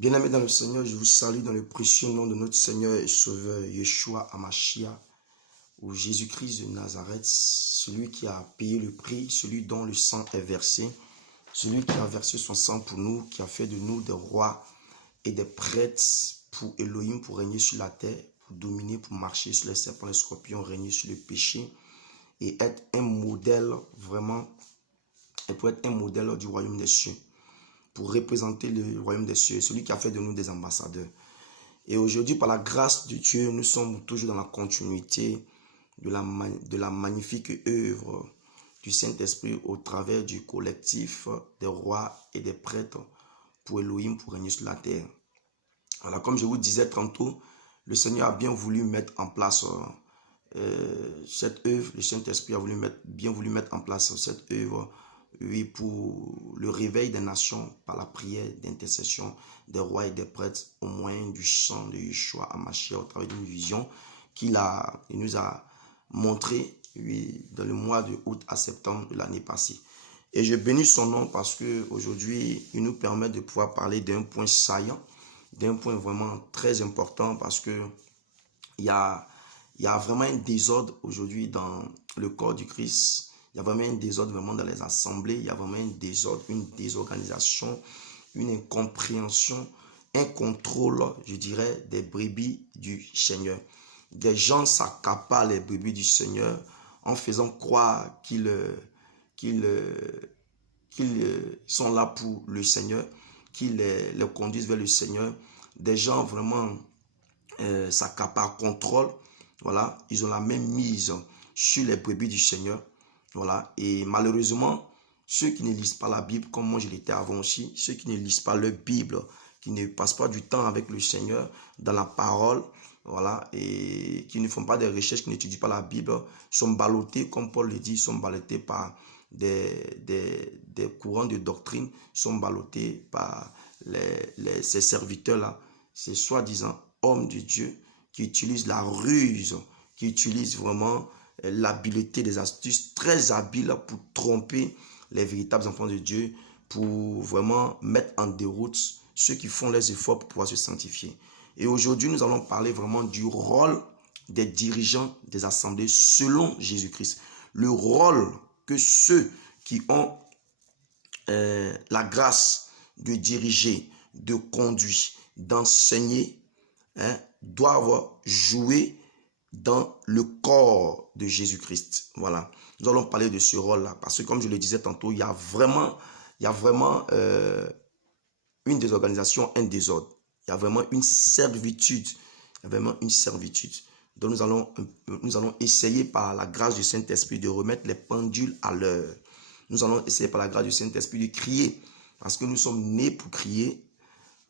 Bien-aimés dans le Seigneur, je vous salue dans le précieux nom de notre Seigneur et Sauveur Yeshua Hamashia, ou Jésus-Christ de Nazareth, celui qui a payé le prix, celui dont le sang est versé, celui qui a versé son sang pour nous, qui a fait de nous des rois et des prêtres pour Elohim, pour régner sur la terre, pour dominer, pour marcher sur les serpents, les scorpions, régner sur le péché et être un modèle vraiment, et pour être un modèle du royaume des cieux, pour représenter le royaume des cieux, celui qui a fait de nous des ambassadeurs. Et aujourd'hui, par la grâce de Dieu, nous sommes toujours dans la continuité de la magnifique œuvre du Saint-Esprit au travers du collectif des rois et des prêtres pour Elohim, pour régner sur la terre. Alors, comme je vous disais tantôt, le Seigneur a bien voulu mettre en place cette œuvre. Le Saint-Esprit a bien voulu mettre en place cette œuvre, oui, pour le réveil des nations par la prière d'intercession des rois et des prêtres au moyen du sang de Yeshua Hamashia au travers d'une vision qu'il nous a montré, oui, dans le mois de août à septembre de l'année passée. Et je bénis son nom parce qu'aujourd'hui, il nous permet de pouvoir parler d'un point saillant, d'un point vraiment très important, parce que il y a vraiment un désordre aujourd'hui dans le corps du Christ. Il y a vraiment un désordre vraiment dans les assemblées. Il y a vraiment un désordre, une désorganisation, une incompréhension, un contrôle, je dirais, des brebis du Seigneur. Des gens s'accaparent les brebis du Seigneur en faisant croire qu'ils sont là pour le Seigneur, qu'ils les conduisent vers le Seigneur. Des gens vraiment s'accaparent, contrôlent. Voilà, ils ont la même mise sur les brebis du Seigneur. Voilà, et malheureusement, ceux qui ne lisent pas la Bible, comme moi je l'étais avant aussi, ceux qui ne lisent pas leur Bible, qui ne passent pas du temps avec le Seigneur dans la parole, voilà, et qui ne font pas des recherches, qui n'étudient pas la Bible, sont ballottés, comme Paul le dit, sont ballottés par des courants de doctrine, sont ballottés par ces serviteurs-là, ces soi-disant hommes de Dieu qui utilisent la ruse, qui utilisent vraiment l'habileté, des astuces très habiles pour tromper les véritables enfants de Dieu, pour vraiment mettre en déroute ceux qui font les efforts pour pouvoir se sanctifier. Et aujourd'hui, nous allons parler vraiment du rôle des dirigeants des assemblées selon Jésus-Christ. Le rôle que ceux qui ont la grâce de diriger, de conduire, d'enseigner, doivent jouer dans le corps de Jésus-Christ. Voilà. Nous allons parler de ce rôle-là parce que, comme je le disais tantôt, il y a vraiment une désorganisation, un désordre. Il y a vraiment une servitude. Il y a vraiment une servitude. Donc, nous allons essayer par la grâce du Saint-Esprit de remettre les pendules à l'heure. Nous allons essayer par la grâce du Saint-Esprit de crier parce que nous sommes nés pour crier.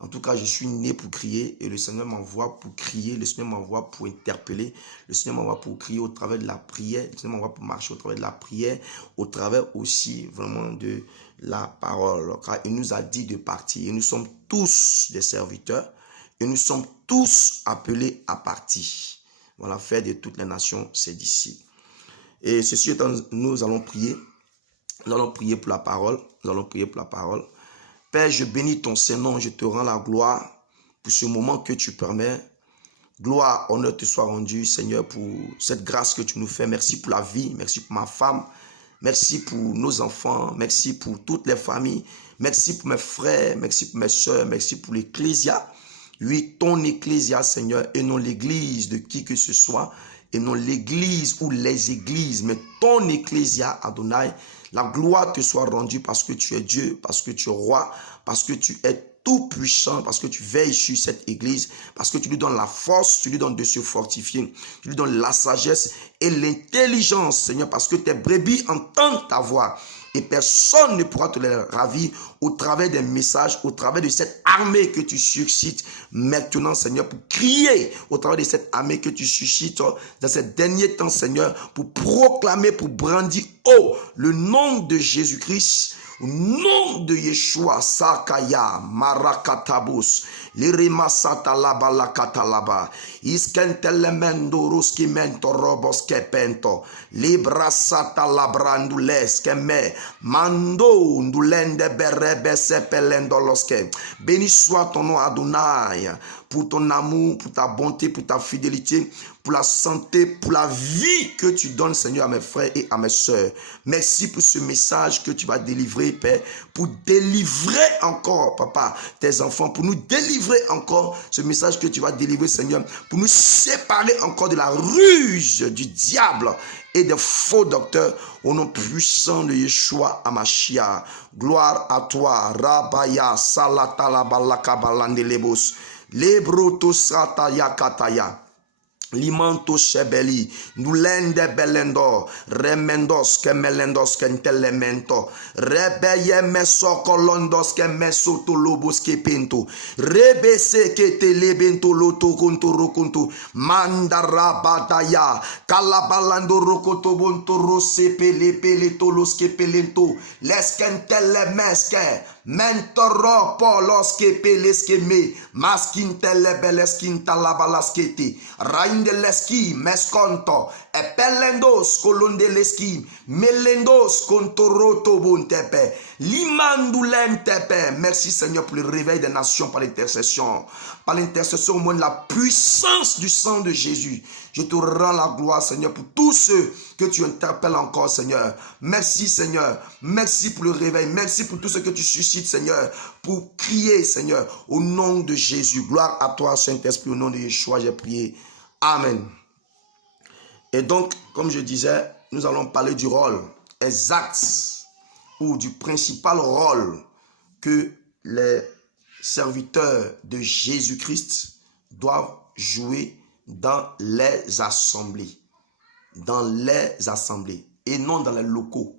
En tout cas, je suis né pour crier et le Seigneur m'envoie pour crier, le Seigneur m'envoie pour interpeller, le Seigneur m'envoie pour crier au travers de la prière, le Seigneur m'envoie pour marcher au travers de la prière, au travers aussi vraiment de la parole. Car il nous a dit de partir et nous sommes tous des serviteurs et nous sommes tous appelés à partir. Voilà, faire de toutes les nations ses disciples. Et ceci étant, nous allons prier. Nous allons prier pour la parole. Nous allons prier pour la parole. Père, je bénis ton Saint-Nom, je te rends la gloire pour ce moment que tu permets. Gloire, honneur te soit rendu, Seigneur, pour cette grâce que tu nous fais. Merci pour la vie, merci pour ma femme, merci pour nos enfants, merci pour toutes les familles, merci pour mes frères, merci pour mes soeurs, merci pour l'Ecclésia. Oui, ton Ecclésia, Seigneur, et non l'église de qui que ce soit, et non l'église ou les églises, mais ton Ecclésia, Adonai. La gloire te soit rendue parce que tu es Dieu, parce que tu es roi, parce que tu es tout puissant, parce que tu veilles sur cette église, parce que tu lui donnes la force, tu lui donnes de se fortifier, tu lui donnes la sagesse et l'intelligence, Seigneur, parce que tes brebis entendent ta voix et personne ne pourra te les ravir au travers des messages, au travers de cette armée que tu suscites maintenant, Seigneur, pour crier au travers de cette armée que tu suscites dans ces derniers temps, Seigneur, pour proclamer, pour brandir haut le nom de Jésus-Christ Au nom de Yeshua, Sakaya, Marakatabus, Lirimasata laba la katalaba, Iskentelemendo ruskimento roboskepento, Librasata labranduleske me, Mando ndulende berebe sepelendoloske. Béni soit ton nom Adonai, pour ton amour, pour ta bonté, pour ta fidélité, pour la santé, pour la vie que tu donnes, Seigneur, à mes frères et à mes sœurs. Merci pour ce message que tu vas délivrer, Père, pour délivrer encore, Papa, tes enfants, pour nous délivrer encore ce message que tu vas délivrer, Seigneur, pour nous séparer encore de la ruse du diable et des faux docteurs, au nom puissant de Yeshua Amashia. Gloire à toi, Rabaya, Salatalabalakabalandelebos. Lebroto sata yakataya. Limanto shebeli, nulende belendo, remendos que melendos que intelemento, rebeye meso colondos que meso tulubus que pinto, rebese que te lebento loto kuntu rukuntu, mandarabadaya, calabalando rokoto bonto rose pele pele tolos que pelento, leskentele meske, mentoro polos que peles que me, maskintele beleskinta labalaskete, Raindeleski mesconto e pelendos colondeleski melendos contoroto bontepe limandulentepe. Merci Seigneur pour le réveil des nations par l'intercession au moins de la puissance du sang de Jésus. Je te rends la gloire Seigneur pour tous ceux que tu interpelles encore Seigneur. Merci Seigneur, merci pour le réveil, merci pour tout ce que tu suscites Seigneur, pour crier Seigneur au nom de Jésus. Gloire à toi Saint-Esprit, au nom de Yeshua j'ai prié. Amen. Et donc, comme je disais, nous allons parler du rôle exact ou du principal rôle que les serviteurs de Jésus-Christ doivent jouer dans les assemblées. Dans les assemblées et non dans les locaux.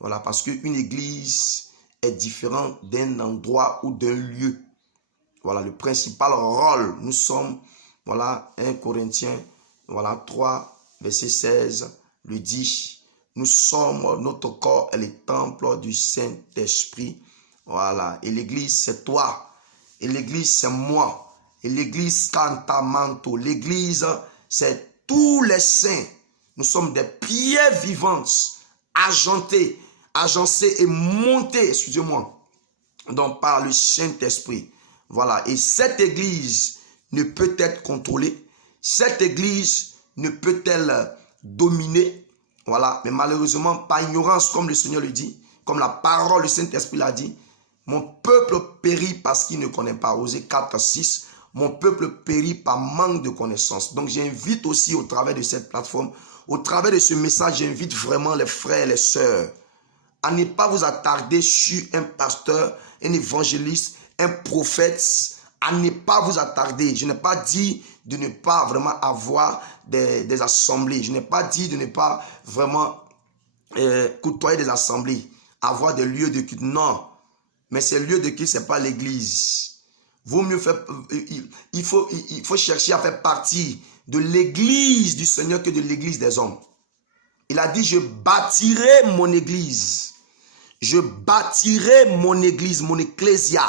Voilà, parce qu'une église est différente d'un endroit ou d'un lieu. Voilà, le principal rôle, nous sommes... Voilà, 1 Corinthiens, voilà, 3, verset 16, le dit. Nous sommes, notre corps est le temple du Saint-Esprit. Voilà, et l'église c'est toi. Et l'église c'est moi. Et l'église cantamanto. L'église c'est tous les saints. Nous sommes des pierres vivantes, agencées et montées, excusez-moi, donc par le Saint-Esprit. Voilà, et cette église ne peut être contrôlée. Cette église ne peut-elle dominer. Voilà. Mais malheureusement, par ignorance, comme le Seigneur le dit, comme la parole du Saint-Esprit l'a dit, mon peuple périt parce qu'il ne connaît pas. Osée 4, 6. Mon peuple périt par manque de connaissance. Donc j'invite aussi au travers de cette plateforme, au travers de ce message, j'invite vraiment les frères et les sœurs à ne pas vous attarder sur un pasteur, un évangéliste, un prophète, à ne pas vous attarder. Je n'ai pas dit de ne pas vraiment avoir des assemblées. Je n'ai pas dit de ne pas vraiment côtoyer des assemblées, avoir des lieux de culte. Non, mais ces lieux de culte, ce n'est pas l'église. Vaut mieux faire, il faut chercher à faire partie de l'église du Seigneur que de l'église des hommes. Il a dit, je bâtirai mon église. Je bâtirai mon église, mon ecclésia.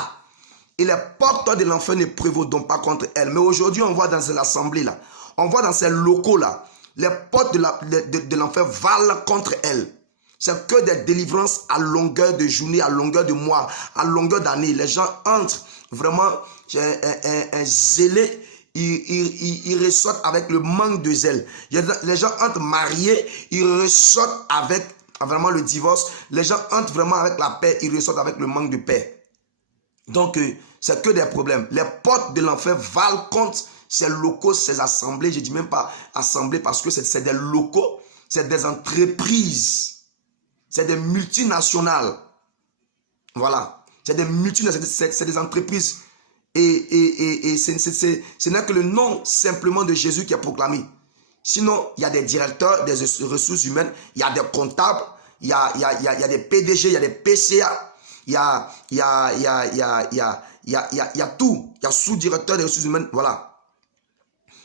Et les portes de l'enfer ne prévaudront pas contre elle. Mais aujourd'hui, on voit dans cette assemblée-là, on voit dans ces locaux-là, les portes de l'enfer valent contre elle. C'est que des délivrances à longueur de journée, à longueur de mois, à longueur d'année. Les gens entrent vraiment un zélé, ils ressortent avec le manque de zèle. Les gens entrent mariés, ils ressortent avec vraiment le divorce. Les gens entrent vraiment avec la paix, ils ressortent avec le manque de paix. Donc, c'est que des problèmes. Les portes de l'enfer valent contre ces locaux, ces assemblées. Je ne dis même pas assemblées parce que c'est des locaux, c'est des entreprises, c'est des multinationales. Voilà. C'est des multinationales, c'est des entreprises. Et ce n'est que le nom simplement de Jésus qui est proclamé. Sinon, il y a des directeurs des ressources humaines, il y a des comptables, il y a des PDG, il y a des PCA, il y a tout. Il y a sous-directeur des ressources humaines. Voilà.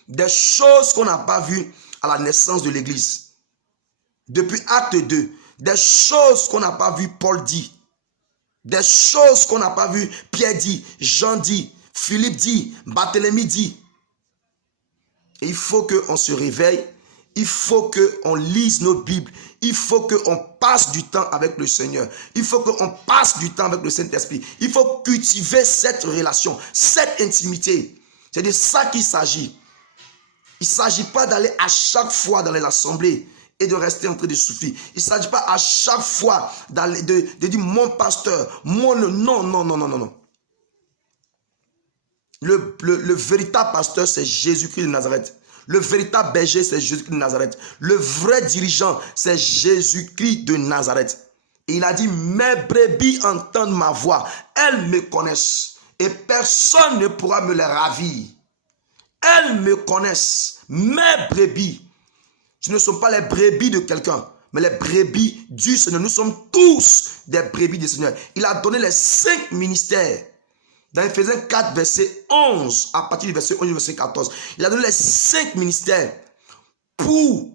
Des choses qu'on n'a pas vues à la naissance de l'église. Depuis acte 2. Des choses qu'on n'a pas vues Paul dit. Des choses qu'on n'a pas vues. Pierre dit, Jean dit, Philippe dit, Barthélemy dit. Et il faut qu'on se réveille. Il faut qu'on lise nos Bibles. Il faut qu'on passe du temps avec le Seigneur. Il faut qu'on passe du temps avec le Saint-Esprit. Il faut cultiver cette relation, cette intimité. C'est de ça qu'il s'agit. Il ne s'agit pas d'aller à chaque fois dans l'assemblée et de rester en train de souffrir. Il ne s'agit pas à chaque fois de dire mon pasteur, mon... Non. Le véritable pasteur, c'est Jésus-Christ de Nazareth. Le véritable berger, c'est Jésus-Christ de Nazareth. Le vrai dirigeant, c'est Jésus-Christ de Nazareth. Et il a dit, mes brebis entendent ma voix. Elles me connaissent. Et personne ne pourra me les ravir. Elles me connaissent. Mes brebis. Ce ne sont pas les brebis de quelqu'un, mais les brebis du Seigneur. Nous sommes tous des brebis du Seigneur. Il a donné les 5 ministères. Dans Ephésiens 4, verset 11, à partir du verset 11 verset 14, il a donné les 5 ministères pour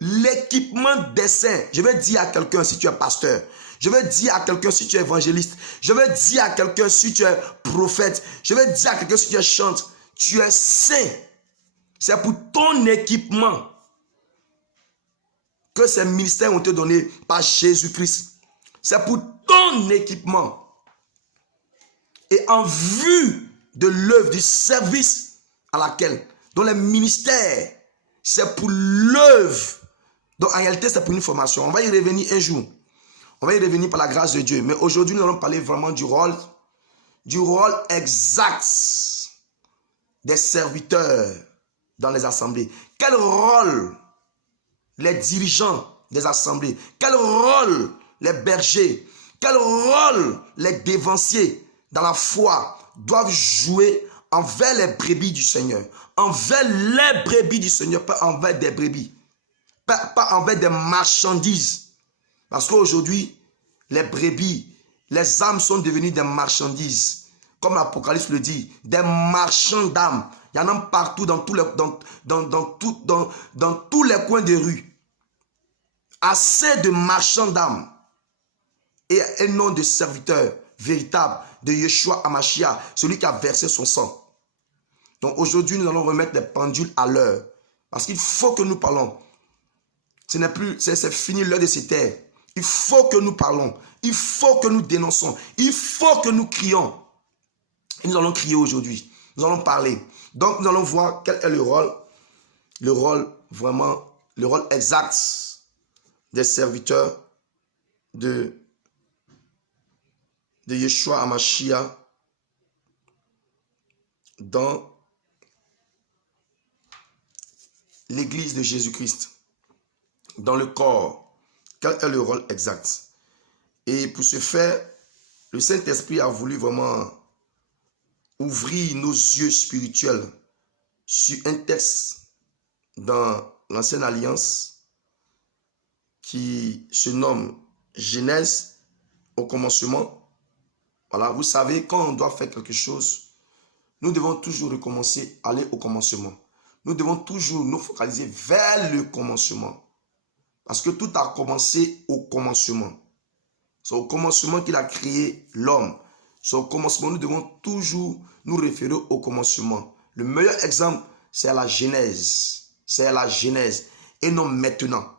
l'équipement des saints. Je vais dire à quelqu'un si tu es pasteur. Je vais dire à quelqu'un si tu es évangéliste. Je vais dire à quelqu'un si tu es prophète. Je vais dire à quelqu'un si tu es chante. Tu es saint. C'est pour ton équipement que ces ministères ont été donnés par Jésus-Christ. C'est pour ton équipement. Et en vue de l'œuvre, du service à laquelle, dans les ministères, c'est pour l'œuvre. Donc en réalité, c'est pour une formation. On va y revenir un jour. On va y revenir par la grâce de Dieu. Mais aujourd'hui, nous allons parler vraiment du rôle exact des serviteurs dans les assemblées. Quel rôle les dirigeants des assemblées? Quel rôle les bergers? Quel rôle les dévanciers dans la foi doivent jouer envers les brebis du Seigneur, envers les brebis du Seigneur, pas envers des brebis, pas envers des marchandises. Parce qu'aujourd'hui, les brebis, les âmes sont devenues des marchandises. Comme l'Apocalypse le dit, des marchands d'âmes. Il y en a partout dans tous les coins de rue. Assez de marchands d'âmes et un nom de serviteur véritable de Yeshua HaMashiach, celui qui a versé son sang. Donc aujourd'hui, nous allons remettre les pendules à l'heure. Parce qu'il faut que nous parlons. Ce n'est plus, c'est fini l'heure de se taire. Il faut que nous parlons. Il faut que nous dénonçons. Il faut que nous crions. Et nous allons crier aujourd'hui. Nous allons parler. Donc nous allons voir quel est le rôle exact des serviteurs de Yeshua HaMashiach dans l'église de Jésus-Christ, dans le corps. Quel est le rôle exact? Et pour ce faire, le Saint-Esprit a voulu vraiment ouvrir nos yeux spirituels sur un texte dans l'Ancienne Alliance qui se nomme Genèse au commencement. Voilà, vous savez, quand on doit faire quelque chose, nous devons toujours recommencer, aller au commencement. Nous devons toujours nous focaliser vers le commencement. Parce que tout a commencé au commencement. C'est au commencement qu'il a créé l'homme. C'est au commencement, nous devons toujours nous référer au commencement. Le meilleur exemple, c'est la Genèse. C'est la Genèse. Et non maintenant.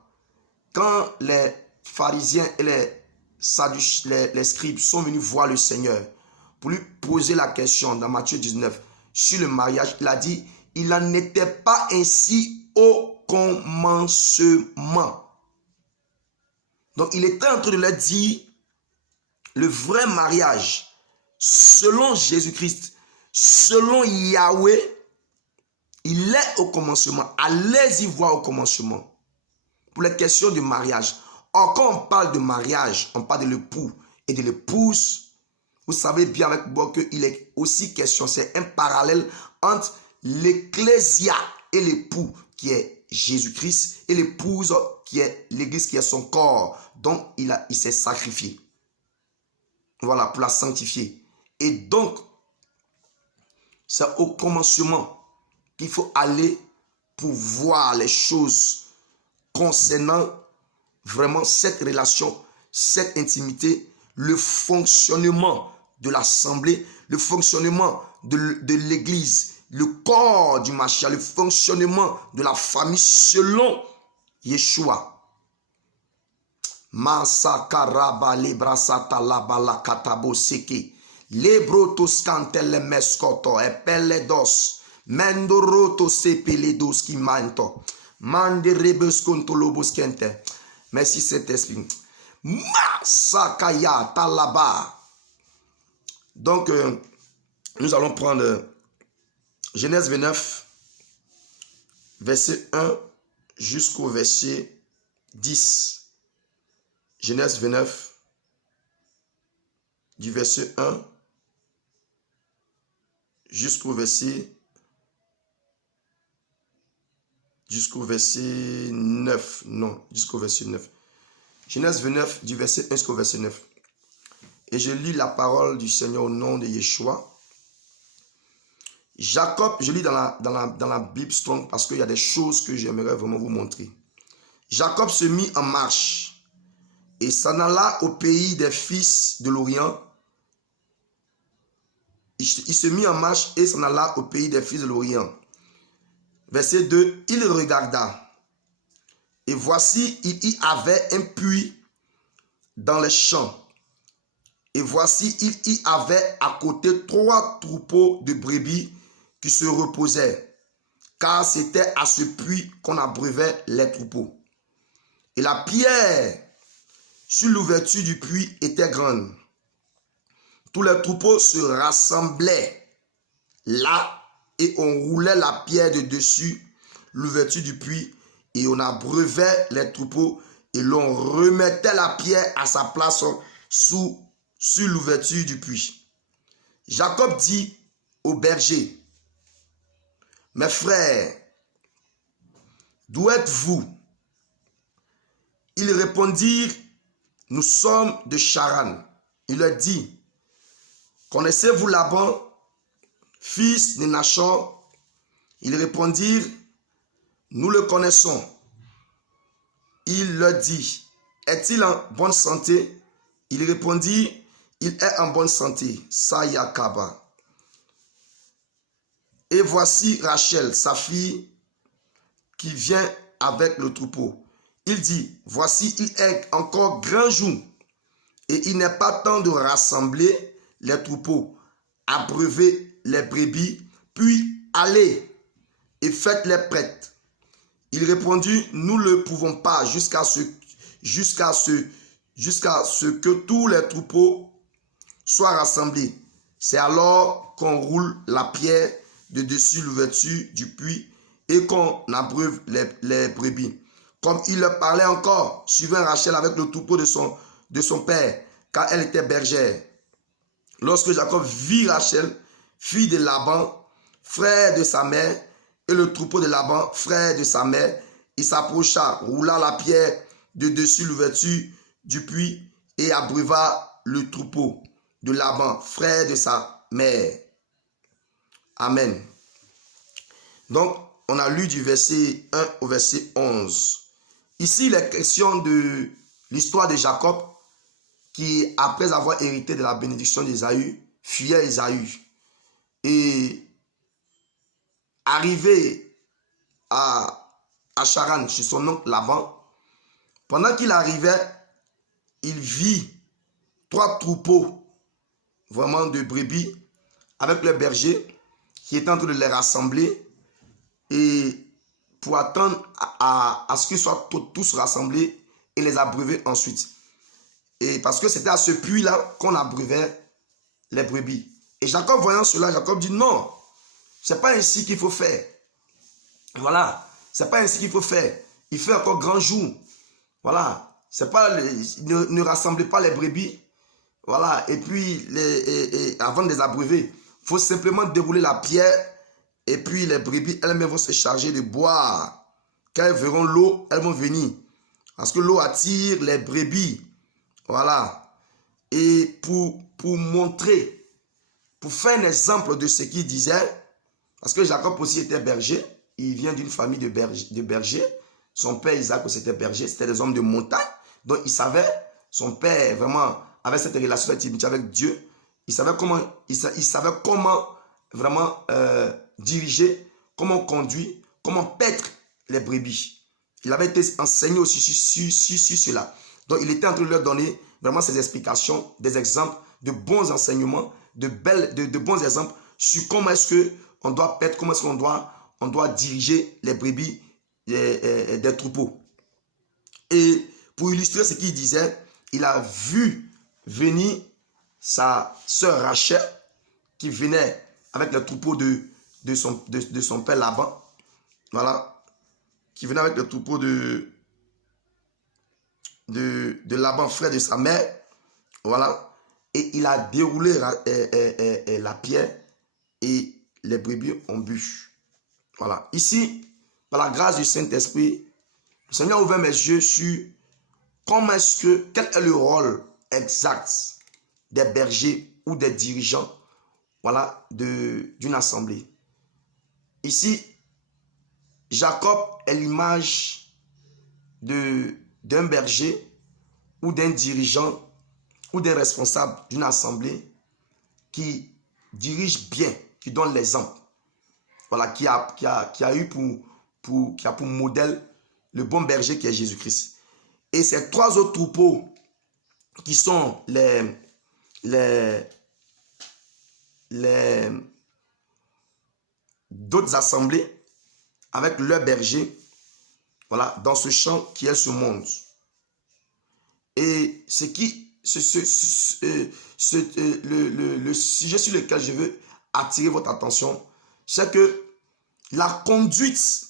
Quand les pharisiens et les scribes sont venus voir le Seigneur pour lui poser la question dans Matthieu 19 sur le mariage, il a dit, il n'en était pas ainsi au commencement. Donc il était en train de leur dire, le vrai mariage, selon Jésus-Christ, selon Yahweh, il est au commencement. Allez-y voir au commencement. Pour les questions de mariage. Or, quand on parle de mariage, on parle de l'époux et de l'épouse. Vous savez bien avec moi qu'il est aussi question, c'est un parallèle entre l'ecclésia et l'époux qui est Jésus-Christ et l'épouse qui est l'église, qui est son corps, dont il s'est sacrifié. Voilà, pour la sanctifier. Et donc, c'est au commencement qu'il faut aller pour voir les choses concernant vraiment cette relation, cette intimité, le fonctionnement de l'assemblée, le fonctionnement de l'église, le corps du Mashiach, le fonctionnement de la famille selon Yeshua. Masakaraba lebrasata labala kataboseke. Lebrotos cantele mescoto e pelle dos. Mendoroto sepele dos qui manto. Mande rebus contolobos kente. Merci Saint-Esprit. Masakaya talaba. Donc, nous allons prendre Genèse 29, verset 1 jusqu'au verset 10. Genèse 29, du verset 1 jusqu'au verset 9. Non, jusqu'au verset 9. Genèse 29, du verset 1 jusqu'au verset 9. Et je lis la parole du Seigneur au nom de Yeshua. Jacob, je lis dans la Bible Strong parce qu'il y a des choses que j'aimerais vraiment vous montrer. Jacob se mit en marche et s'en alla au pays des fils de l'Orient. Il se mit en marche et s'en alla au pays des fils de l'Orient. Verset 2, il regarda. Et voici, il y avait un puits dans les champs. Et voici, il y avait à côté 3 troupeaux de brebis qui se reposaient, car c'était à ce puits qu'on abreuvait les troupeaux. Et la pierre sur l'ouverture du puits était grande. Tous les troupeaux se rassemblaient là et on roulait la pierre de dessus l'ouverture du puits et on abreuvait les troupeaux et l'on remettait la pierre à sa place sur l'ouverture du puits. Jacob dit aux bergers, « Mes frères, d'où êtes-vous » Ils répondirent, « Nous sommes de Charan. » Il leur dit, « Connaissez-vous Laban, fils de Nachor » Ils répondirent, « Nous le connaissons. » Il leur dit, « Est-il en bonne santé » Il répondit, « Il est en bonne santé. » Sayakaba. Et voici Rachel, sa fille, qui vient avec le troupeau. Il dit, « Voici, il est encore grand jour, et il n'est pas temps de rassembler les troupeaux, abreuver les brebis, puis allez et faites-les prêtes. » Il répondit, « Nous ne le pouvons pas jusqu'à ce que tous les troupeaux soient rassemblés. C'est alors qu'on roule la pierre de dessus l'ouverture du puits et qu'on abreuve les brebis. » Comme il leur parlait encore, suivant Rachel avec le troupeau de son père, car elle était bergère. Lorsque Jacob vit Rachel, fille de Laban, frère de sa mère, et le troupeau de Laban, frère de sa mère, il s'approcha, roula la pierre de dessus l'ouverture du puits et abreuva le troupeau de Laban, frère de sa mère. Amen. Donc, on a lu du verset 1 au verset 11. Ici, il est question de l'histoire de Jacob qui, après avoir hérité de la bénédiction d'Ésaü, fuyait Ésaü. Et arrivé à Charan, chez son oncle Laban, pendant qu'il arrivait, il vit 3 troupeaux vraiment de brebis avec le berger qui est en train de les rassembler et pour attendre à ce qu'ils soient tous rassemblés et les abreuver ensuite. Et parce que c'était à ce puits-là qu'on abreuvait les brebis. Et Jacob, voyant cela, Jacob dit non, c'est pas ainsi qu'il faut faire. Voilà, c'est pas ainsi qu'il faut faire. Il fait encore grand jour. Voilà, c'est pas, ne rassemblez pas les brebis. Voilà, et puis avant de les abreuver, il faut simplement dérouler la pierre. Et puis les brebis elles-mêmes vont se charger de boire. Quand elles verront l'eau, elles vont venir. Parce que l'eau attire les brebis. Voilà. Et pour montrer, pour faire un exemple de ce qu'il disait, parce que Jacob aussi était berger, il vient d'une famille de bergers. Son père Isaac aussi était berger, c'était des hommes de montagne. Donc il savait, son père vraiment avait cette relation, cette intimité avec Dieu. Il savait comment vraiment diriger, comment conduire, comment paître les brebis. Il avait été enseigné aussi sur cela. Donc, il était en train de leur donner vraiment ces explications, des exemples, de bons enseignements, de bons exemples sur comment est-ce qu'on doit paître, comment est-ce qu'on doit diriger les brebis des troupeaux. Et pour illustrer ce qu'il disait, il a vu venir sa sœur Rachel qui venait avec le troupeau de son père Laban. Voilà. Qui venait avec le troupeau de Laban, frère de sa mère. Voilà. Et il a déroulé la pierre et les brebis ont bu. Voilà. Ici, par la grâce du Saint-Esprit, le Seigneur a ouvert mes yeux sur quel est le rôle exact des bergers ou des dirigeants, voilà, d'une assemblée. Ici, Jacob est l'image d'un berger ou d'un dirigeant ou d'un responsable d'une assemblée qui dirige bien, qui donne l'exemple. Voilà, qui a eu pour modèle le bon berger qui est Jésus-Christ. Et ces trois autres troupeaux qui sont d'autres assemblées avec leur berger, voilà, dans ce champ qui est ce monde. Et le sujet sur lequel je veux attirer votre attention, c'est que la conduite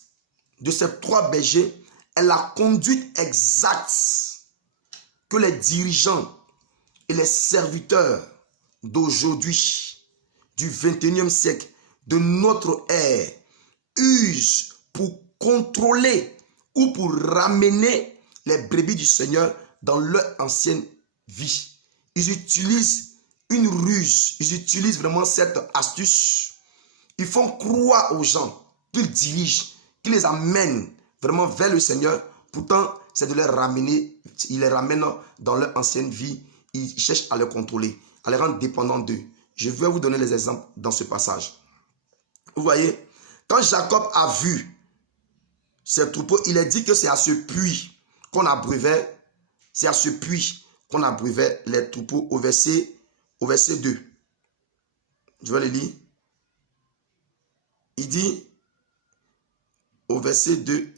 de ces trois bergers est la conduite exacte que les dirigeants et les serviteurs d'aujourd'hui, du 21e siècle, de notre ère, usent pour contrôler ou pour ramener les brebis du Seigneur dans leur ancienne vie. Ils utilisent une ruse, ils utilisent vraiment cette astuce. Ils font croire aux gens qu'ils dirigent, qu'ils les amènent vraiment vers le Seigneur. Pourtant, c'est de les ramener, ils les ramènent dans leur ancienne vie. Ils cherchent à les contrôler, à les rendre dépendants d'eux. Je vais vous donner les exemples dans ce passage. Vous voyez, quand Jacob a vu ces troupeaux, il a dit que c'est à ce puits qu'on abreuvait, les troupeaux au verset 2. Je vais le lire. Il dit, au verset 2,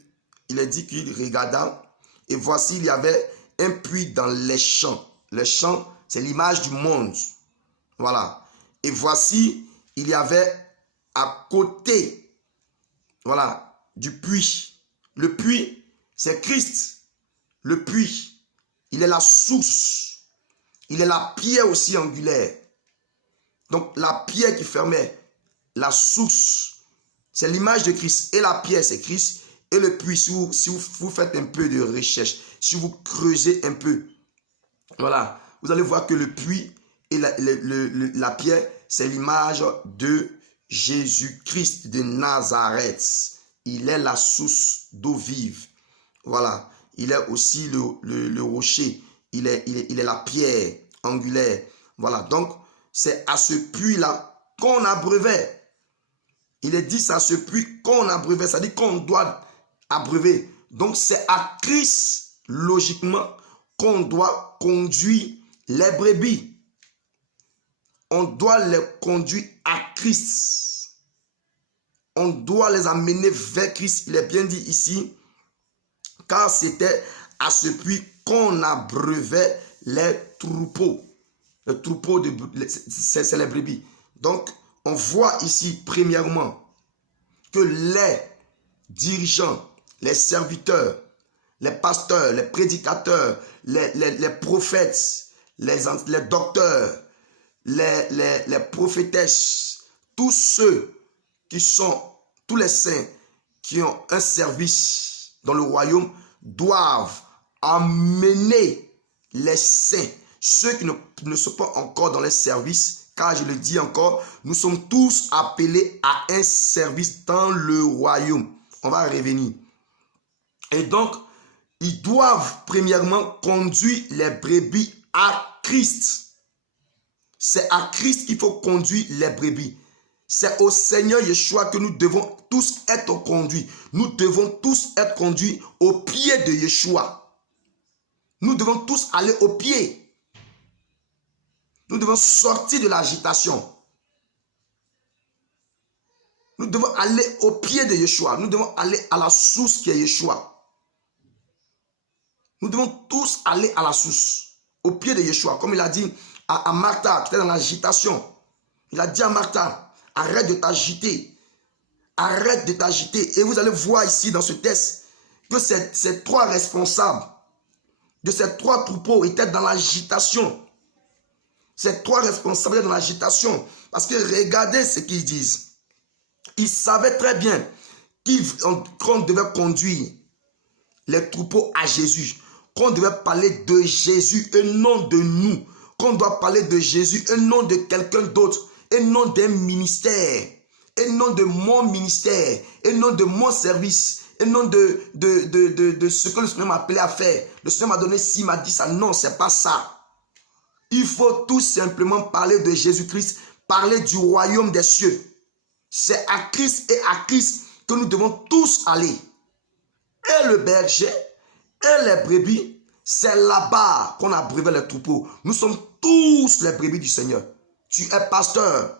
il a dit qu'il regarda et voici, il y avait un puits dans les champs. Les champs, c'est l'image du monde. Voilà. Et voici, il y avait à côté, voilà, du puits. Le puits, c'est Christ. Le puits, il est la source. Il est la pierre aussi angulaire. Donc, la pierre qui fermait la source, c'est l'image de Christ. Et la pierre, c'est Christ. Et le puits, si vous faites un peu de recherche, si vous creusez un peu, voilà, vous allez voir que le puits et la pierre, c'est l'image de Jésus-Christ de Nazareth. Il est la source d'eau vive. Voilà. Il est aussi le rocher. Il est la pierre angulaire. Voilà. Donc, c'est à ce puits-là qu'on abreuvait. Il est dit, c'est à ce puits qu'on abreuvait. Ça dit qu'on doit abreuver. Donc, c'est à Christ, logiquement, qu'on doit conduire les brebis. On doit les conduire à Christ. On doit les amener vers Christ. Il est bien dit ici, car c'était à ce puits qu'on abreuvait les troupeaux. Le troupeau, c'est les brebis. Donc, on voit ici, premièrement, que les dirigeants, les serviteurs, les pasteurs, les prédicateurs, les prophètes, les docteurs, les prophétesses, tous les saints qui ont un service dans le royaume doivent amener les saints, ceux qui ne sont pas encore dans les services, car je le dis encore, nous sommes tous appelés à un service dans le royaume. On va revenir. Et donc, ils doivent premièrement conduire les brebis à Christ. C'est à Christ qu'il faut conduire les brebis. C'est au Seigneur Yeshua que nous devons tous être conduits. Nous devons tous être conduits au pied de Yeshua. Nous devons tous aller au pied. Nous devons sortir de l'agitation. Nous devons aller au pied de Yeshua. Nous devons aller à la source qui est Yeshua. Nous devons tous aller à la source, au pied de Yeshua. Comme il a dit à Martha, qui était dans l'agitation. Il a dit à Martha, arrête de t'agiter. Arrête de t'agiter. Et vous allez voir ici dans ce texte que ces trois responsables de ces trois troupeaux étaient dans l'agitation. Ces trois responsables étaient dans l'agitation. Parce que regardez ce qu'ils disent. Ils savaient très bien qu'on devait conduire les troupeaux à Jésus. Qu'on devait parler de Jésus et non de nous. Qu'on doit parler de Jésus et non de quelqu'un d'autre. Et non d'un ministère. Et non de mon ministère. Et non de mon service. Et non de ce que le Seigneur m'a appelé à faire. Le Seigneur m'a donné ci, m'a dit ça. Non, c'est pas ça. Il faut tout simplement parler de Jésus-Christ. Parler du royaume des cieux. C'est à Christ et à Christ que nous devons tous aller. Et le berger et les brebis, c'est là-bas qu'on a brevet les troupeaux. Nous sommes tous les brebis du Seigneur. Tu es pasteur,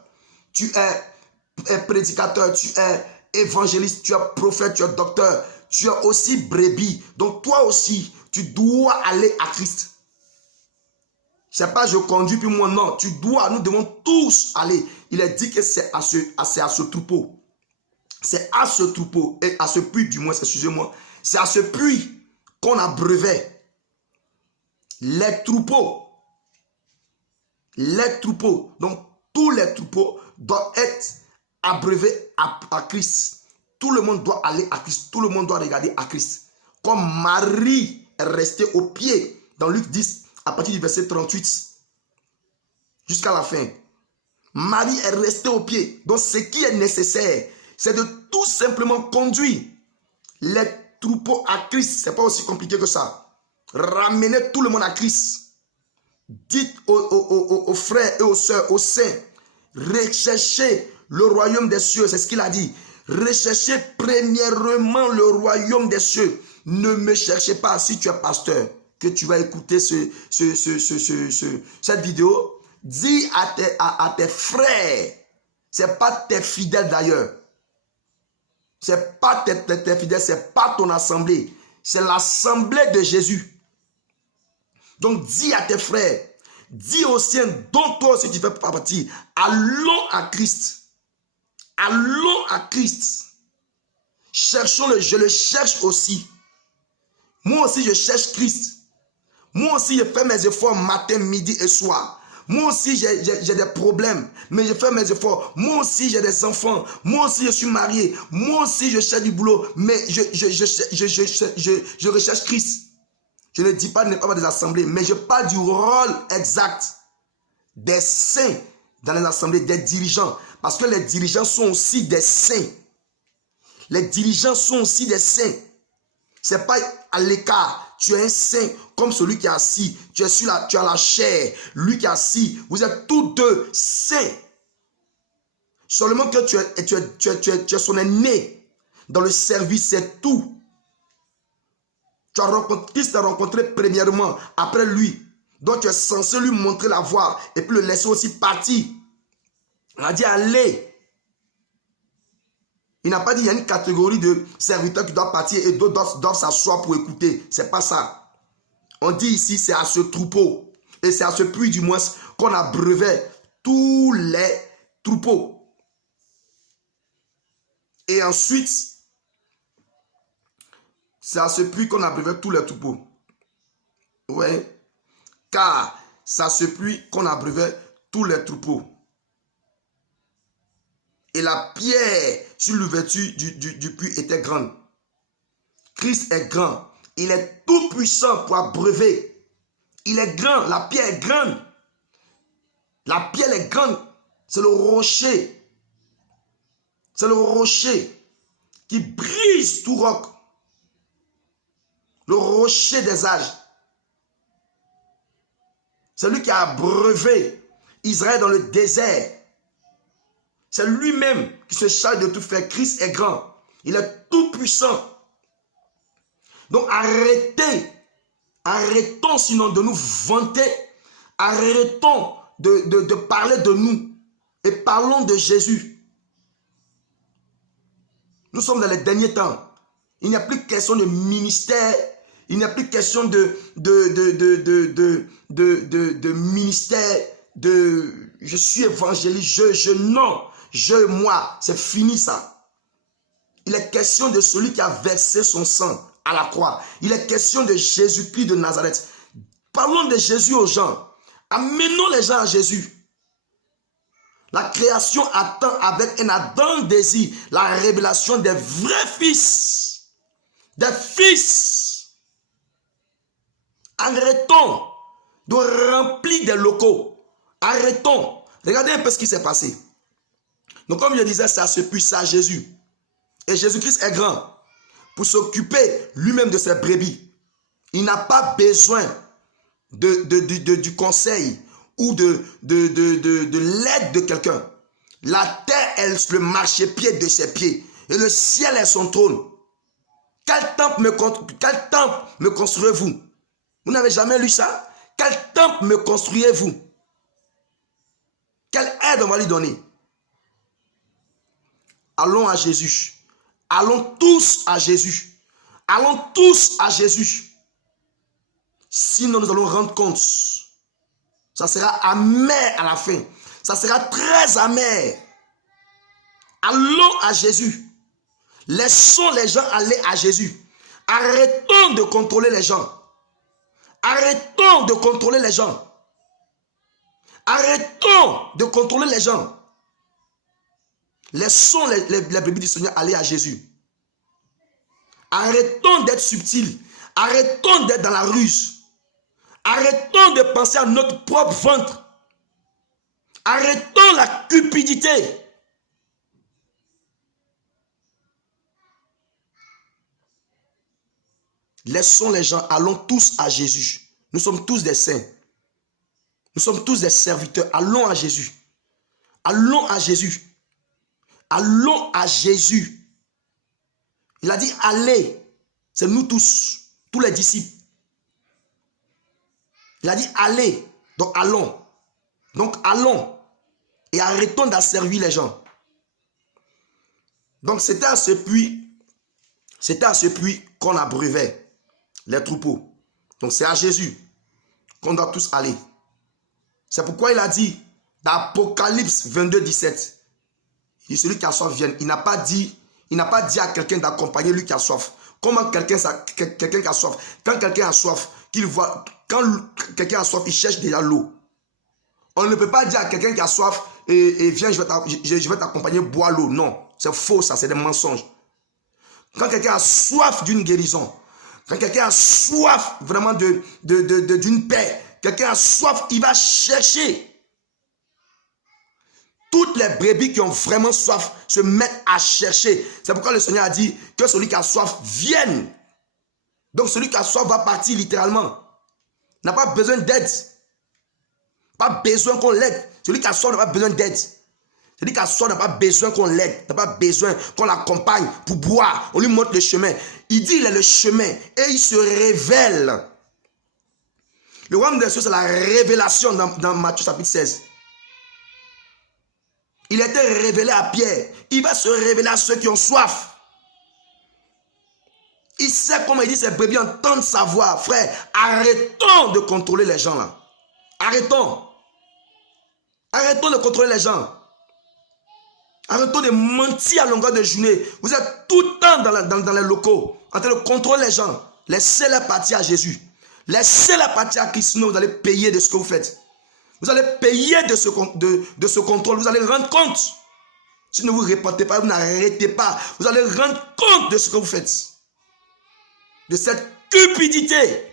tu es prédicateur, tu es évangéliste, tu es prophète, tu es docteur, tu es aussi brebis. Donc toi aussi, tu dois aller à Christ. C'est pas je conduis puis moi, non. Nous devons tous aller. Il est dit que c'est à ce troupeau. C'est à ce troupeau, et à ce puits du moins, excusez-moi. C'est à ce puits qu'on abreuvait les troupeaux. Les troupeaux. Donc, tous les troupeaux doivent être abreuvés à Christ. Tout le monde doit aller à Christ. Tout le monde doit regarder à Christ. Comme Marie est restée au pied dans Luc 10, à partir du verset 38 jusqu'à la fin. Marie est restée au pied. Donc, ce qui est nécessaire, c'est de tout simplement conduire les troupeaux à Christ. Ce n'est pas aussi compliqué que ça. Ramenez tout le monde à Christ. Dites aux frères et aux sœurs, aux saints, recherchez le royaume des cieux. C'est ce qu'il a dit. Recherchez premièrement le royaume des cieux. Ne me cherchez pas si tu es pasteur, que tu vas écouter cette vidéo. Dis à tes frères, c'est pas tes fidèles d'ailleurs. C'est pas tes fidèles, c'est pas ton assemblée. C'est l'assemblée de Jésus. Donc dis à tes frères, dis aux siens dont toi aussi tu fais partie, allons à Christ. Allons à Christ. Cherchons-le, je le cherche aussi. Moi aussi je cherche Christ. Moi aussi je fais mes efforts matin, midi et soir. Moi aussi j'ai des problèmes, mais je fais mes efforts. Moi aussi j'ai des enfants. Moi aussi je suis marié. Moi aussi je cherche du boulot, mais je recherche Christ. Je ne dis pas de ne pas avoir des assemblées, mais je parle du rôle exact des saints dans les assemblées, des dirigeants. Parce que les dirigeants sont aussi des saints. Les dirigeants sont aussi des saints. Ce n'est pas à l'écart. Tu es un saint comme celui qui est assis. Tu as la chair. Lui qui est assis. Vous êtes tous deux saints. Seulement que tu es son aîné dans le service, c'est tout. Christ t'a rencontré premièrement, après lui. Donc tu es censé lui montrer la voie et puis le laisser aussi partir. On a dit allez. Il n'a pas dit il y a une catégorie de serviteurs qui doivent partir et d'autres doivent s'asseoir pour écouter. C'est pas ça. On dit ici c'est à ce troupeau et c'est à ce puits du moins qu'on abreuvait tous les troupeaux. Et ensuite, c'est à ce puits qu'on abreuvait tous les troupeaux. Ouais. Car c'est à ce puits qu'on abreuvait tous les troupeaux. Et la pierre sur l'ouverture du puits était grande. Christ est grand. Il est tout puissant pour abreuver. Il est grand. La pierre est grande. La pierre est grande. C'est le rocher. C'est le rocher qui brise tout roc. Le rocher des âges. C'est lui qui a abreuvé Israël dans le désert. C'est lui-même qui se charge de tout faire. Christ est grand. Il est tout puissant. Donc arrêtons sinon de nous vanter. Arrêtons de parler de nous. Et parlons de Jésus. Nous sommes dans les derniers temps. Il n'y a plus question de ministère. Il n'y a plus question de ministère. Je suis évangéliste. Non. Moi. C'est fini ça. Il est question de celui qui a versé son sang à la croix. Il est question de Jésus-Christ de Nazareth. Parlons de Jésus aux gens. Amenons les gens à Jésus. La création attend avec un ardent désir la révélation des vrais fils. Des fils. Arrêtons de remplir des locaux. Arrêtons. Regardez un peu ce qui s'est passé. Donc comme je disais, ça se puise à Jésus. Et Jésus-Christ est grand pour s'occuper lui-même de ses brebis. Il n'a pas besoin du conseil ou de l'aide de quelqu'un. La terre est le marchepied de ses pieds et le ciel est son trône. Quel temple me construisez-vous? Vous n'avez jamais lu ça? Quel temple me construisez-vous? Quelle aide on va lui donner? Allons à Jésus. Allons tous à Jésus. Allons tous à Jésus. Sinon nous allons rendre compte. Ça sera amer à la fin. Ça sera très amer. Allons à Jésus. Laissons les gens aller à Jésus. Arrêtons de contrôler les gens. Arrêtons de contrôler les gens. Arrêtons de contrôler les gens. Laissons les brebis du Seigneur aller à Jésus. Arrêtons d'être subtils. Arrêtons d'être dans la ruse. Arrêtons de penser à notre propre ventre. Arrêtons la cupidité. Laissons les gens, allons tous à Jésus. Nous sommes tous des saints. Nous sommes tous des serviteurs. Allons à Jésus. Allons à Jésus. Allons à Jésus. Il a dit allez. C'est nous tous les disciples. Il a dit allez. Donc allons. Donc allons. Et arrêtons d'asservir les gens. Donc c'était à ce puits qu'on abreuvait les troupeaux. Donc c'est à Jésus qu'on doit tous aller. C'est pourquoi il a dit dans Apocalypse 22, 17. Il dit celui qui a soif vienne. Il n'a pas dit à quelqu'un d'accompagner lui qui a soif. Comment quelqu'un qui a soif, quand quelqu'un a soif, quand quelqu'un a soif, il cherche déjà l'eau. On ne peut pas dire à quelqu'un qui a soif et viens, je vais t'accompagner, bois l'eau. Non, c'est faux ça, c'est des mensonges. Quand quelqu'un a soif d'une guérison, quand quelqu'un a soif vraiment d'une paix, quelqu'un a soif, il va chercher. Toutes les brebis qui ont vraiment soif se mettent à chercher. C'est pourquoi le Seigneur a dit que celui qui a soif vienne. Donc celui qui a soif va partir littéralement. N'a pas besoin d'aide. Pas besoin qu'on l'aide. Celui qui a soif n'a pas besoin d'aide. Celui qui a soif n'a pas besoin qu'on l'aide. N'a pas besoin qu'on l'accompagne pour boire. On lui montre le chemin. Il dit il est le chemin et il se révèle. Le royaume des cieux, c'est la révélation dans Matthieu chapitre 16. Il était révélé à Pierre. Il va se révéler à ceux qui ont soif. Il sait comment il dit ses brebis entendent sa voix. Frère, arrêtons de contrôler les gens là. Arrêtons. Arrêtons de contrôler les gens. Arrêtons de mentir à longueur de journée. Vous êtes tout le temps dans les locaux en train de contrôler les gens. Laissez-les partir à Jésus. Laissez-les partir à Christ. Sinon vous allez payer de ce que vous faites. Vous allez payer de ce contrôle. Vous allez rendre compte. Si ne vous répétez pas, vous n'arrêtez pas. Vous allez rendre compte de ce que vous faites. De cette cupidité.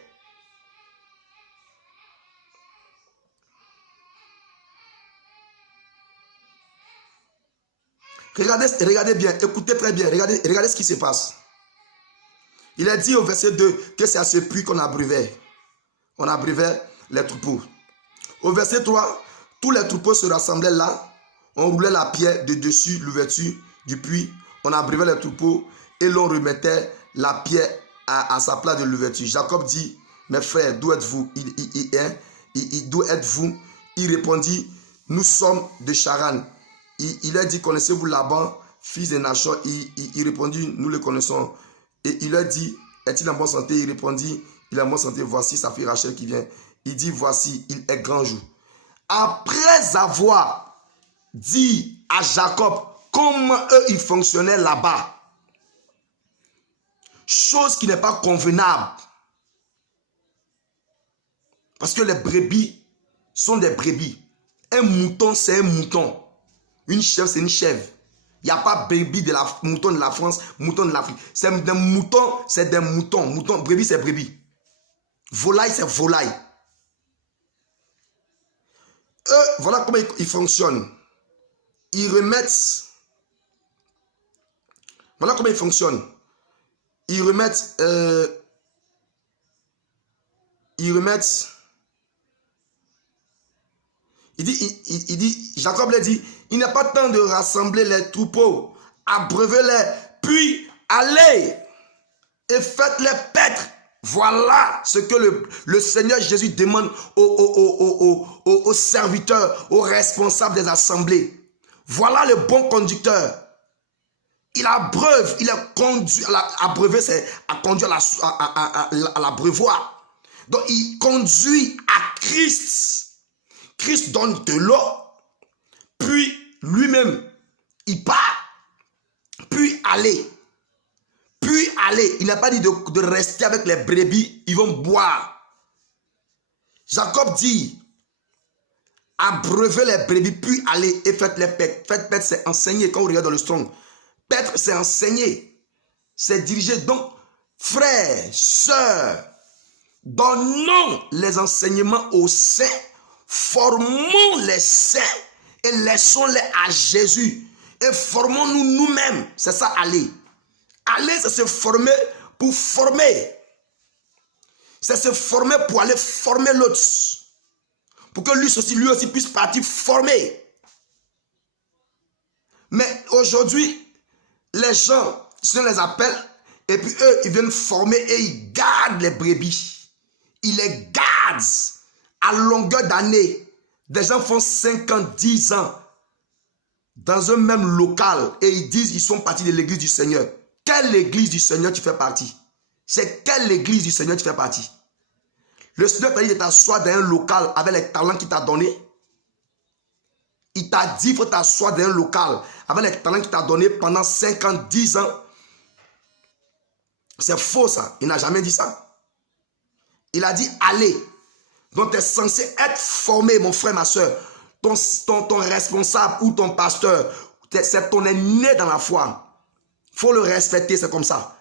Regardez bien, écoutez très bien, regardez ce qui se passe. Il a dit au verset 2 que c'est à ce puits qu'on abreuvait. On abreuvait les troupeaux. Au verset 3, tous les troupeaux se rassemblaient là. On roulait la pierre de dessus l'ouverture du puits. On abreuvait les troupeaux et l'on remettait la pierre à sa place de l'ouverture. Jacob dit, mes frères, d'où êtes-vous? D'où êtes-vous? Il répondit, nous sommes de Charan. Il a dit, connaissez-vous Laban, fils de Nachor? Il répondit, nous le connaissons. Et il a dit, est-il en bonne santé? Il répondit, il est en bonne santé. Voici sa fille Rachel qui vient. Il dit, voici, il est grand jour. Après avoir dit à Jacob comment eux ils fonctionnaient là-bas, chose qui n'est pas convenable, parce que les brebis sont des brebis. Un mouton, c'est un mouton. Une chèvre, c'est une chèvre. Il n'y a pas brebis de la mouton de la France, mouton de l'Afrique. C'est des moutons, c'est des moutons. Mouton, brebis, c'est brebis. Volaille, c'est volaille. Eux, voilà comment ils fonctionnent. Ils remettent. Voilà comment ils fonctionnent. Ils remettent. Il dit, Jacob l'a dit, il n'est pas temps de rassembler les troupeaux, abreuvez-les, puis allez et faites-les paître. Voilà ce que le Seigneur Jésus demande aux serviteurs, aux responsables des assemblées. Voilà le bon conducteur. Il abreuve, il est conduit, abreuver c'est à conduire à l'abreuvoir. Donc il conduit à Christ. Christ donne de l'eau, puis lui-même, il part, puis aller. Puis aller. Il n'a pas dit de rester avec les brebis, ils vont boire. Jacob dit, abreuvez les brebis, puis aller et faites les paître. Faites paître, c'est enseigner. Quand vous regardez dans le Strong, paître, c'est enseigner. C'est diriger. Donc, frères, sœurs, donnons les enseignements aux saints. Formons les saints et laissons-les à Jésus. Et formons-nous nous-mêmes. C'est ça, aller. Aller, c'est se former pour former. C'est se former pour aller former l'autre. Pour que lui aussi puisse partir former. Mais aujourd'hui, les gens, si on les appelle, et puis eux, ils viennent former et ils gardent les brebis. Ils les gardent. À longueur d'année, des gens font 5 ans, 10 ans dans un même local et ils disent qu'ils sont partis de l'église du Seigneur. Quelle église du Seigneur tu fais partie? C'est quelle église du Seigneur tu fais partie? Le Seigneur t'a dit de t'asseoir dans un local avec les talents qu'il t'a donné. Il t'a dit qu'il faut t'asseoir dans un local avec les talents qu'il t'a donné pendant 5 ans, 10 ans. C'est faux ça. Il n'a jamais dit ça. Il a dit allez. Donc tu es censé être formé, mon frère, ma soeur. Ton responsable ou ton pasteur, c'est ton aîné dans la foi. Il faut le respecter, c'est comme ça.